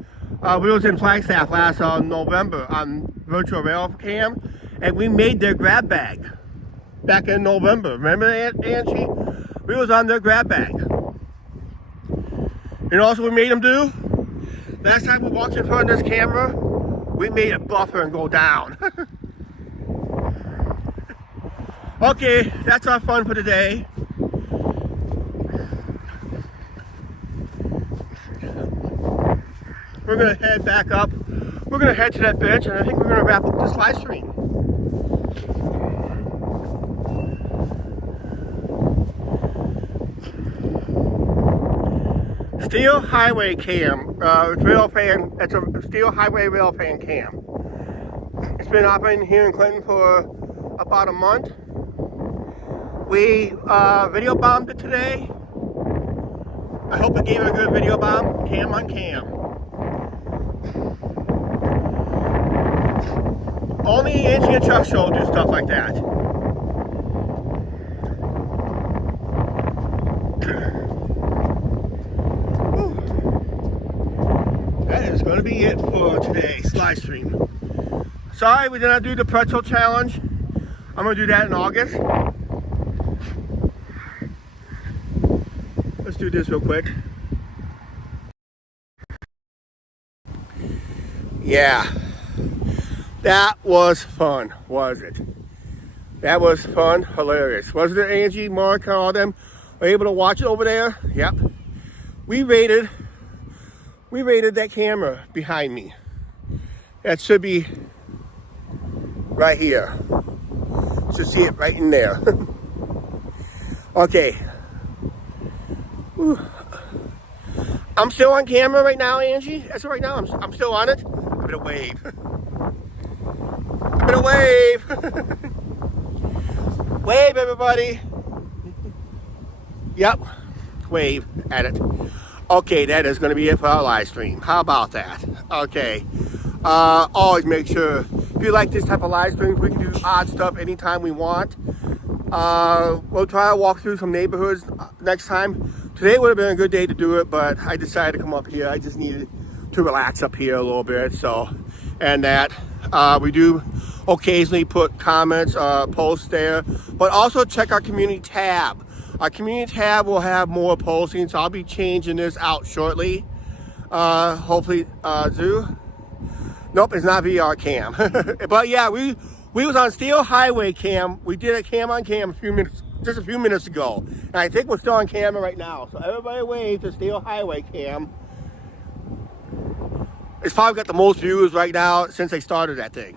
We was in Flagstaff last November on Virtual Rail cam, and we made their grab bag back in November. Remember, Angie? We was on their grab bag. You know what we made them do? Last time we walked in front of this camera, we made it buffer and go down. Okay, that's our fun for today. We're gonna head back up. We're gonna head to that bench, and I think we're gonna wrap up this live stream. Steel Highway cam, rail fan. It's a Steel Highway rail fan cam. It's been operating here in Clinton for about a month. We video bombed it today. I hope it gave it a good video bomb. Cam on cam. Only Angie and Chuck show do stuff like that. That is going to be it for today's live stream. Sorry we did not do the pretzel challenge. I'm going to do that in August. Let's do this real quick. Yeah. That was fun, was it? That was fun, hilarious. Wasn't it, Angie, Mark, and all them were able to watch it over there? Yep. We rated that camera behind me. That should be right here. Should see it right in there. Okay. Whew. I'm still on camera right now, Angie. That's right now. I'm still on it. I'm gonna wave. I'm gonna wave. Wave, everybody. Yep. Wave at it. Okay, that is gonna be it for our live stream. How about that? Okay. Always make sure, if you like this type of live streams, we can do odd stuff anytime we want. We'll try to walk through some neighborhoods next time. Today would have been a good day to do it, but I decided to come up here. I just needed to relax up here a little bit. So, and that we do occasionally put comments, posts there, but also check our community tab. Our community tab will have more postings. So I'll be changing this out shortly. Hopefully, Zoo. Nope, it's not VR cam. But yeah, we was on Steel Highway cam. We did a cam on cam just a few minutes ago. And I think we're still on camera right now. So everybody wave to Steel Highway cam. It's probably got the most views right now since they started that thing.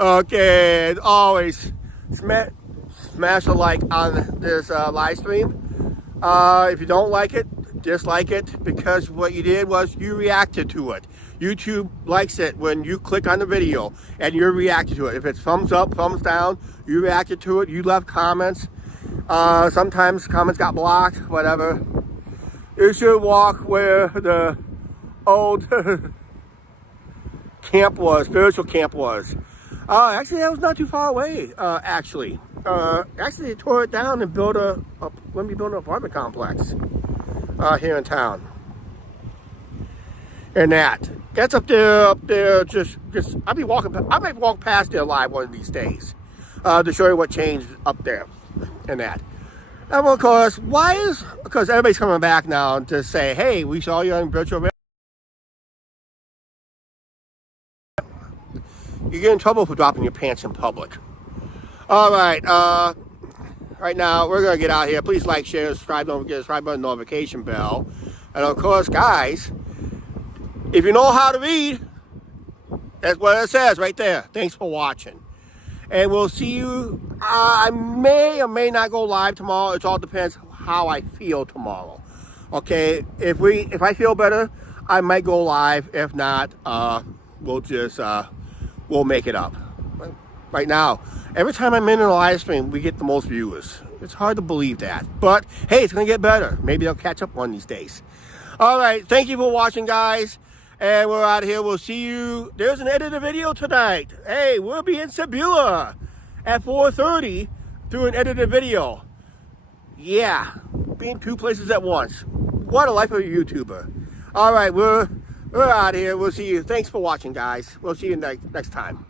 Okay, as always, smash a like on this live stream. If you don't like it, dislike it, because what you did was you reacted to it. YouTube likes it when you click on the video and you're reacting to it. If it's thumbs up, thumbs down, you reacted to it, you left comments. Sometimes comments got blocked, whatever. You should walk where the old camp was, spiritual camp was. Actually, that was not too far away, actually. Actually, they tore it down and built going to be building an apartment complex here in town. And that's up there, just I might walk past there live one of these days, to show you what changed up there, and that. And of course, because everybody's coming back now to say, hey, we saw you on virtual reality. You get in trouble for dropping your pants in public. All right, right now, we're going to get out here. Please like, share, subscribe. Don't forget to subscribe button, notification bell. And of course, guys, if you know how to read, that's what it says right there. Thanks for watching. And we'll see you. I may or may not go live tomorrow. It all depends how I feel tomorrow. Okay, if I feel better, I might go live. If not, we'll just we'll make it up. Right now, every time I'm in a live stream, we get the most viewers. It's hard to believe that, but hey, it's gonna get better. Maybe I'll catch up one of these days. All right, thank you for watching, guys, and we're out of here. We'll see you. There's an edited video tonight. Hey, we'll be in Sebula at 4:30 doing an edited video. Yeah, being two places at once. What a life of a YouTuber. All right, we're out of here. We'll see you. Thanks for watching, guys. We'll see you next time.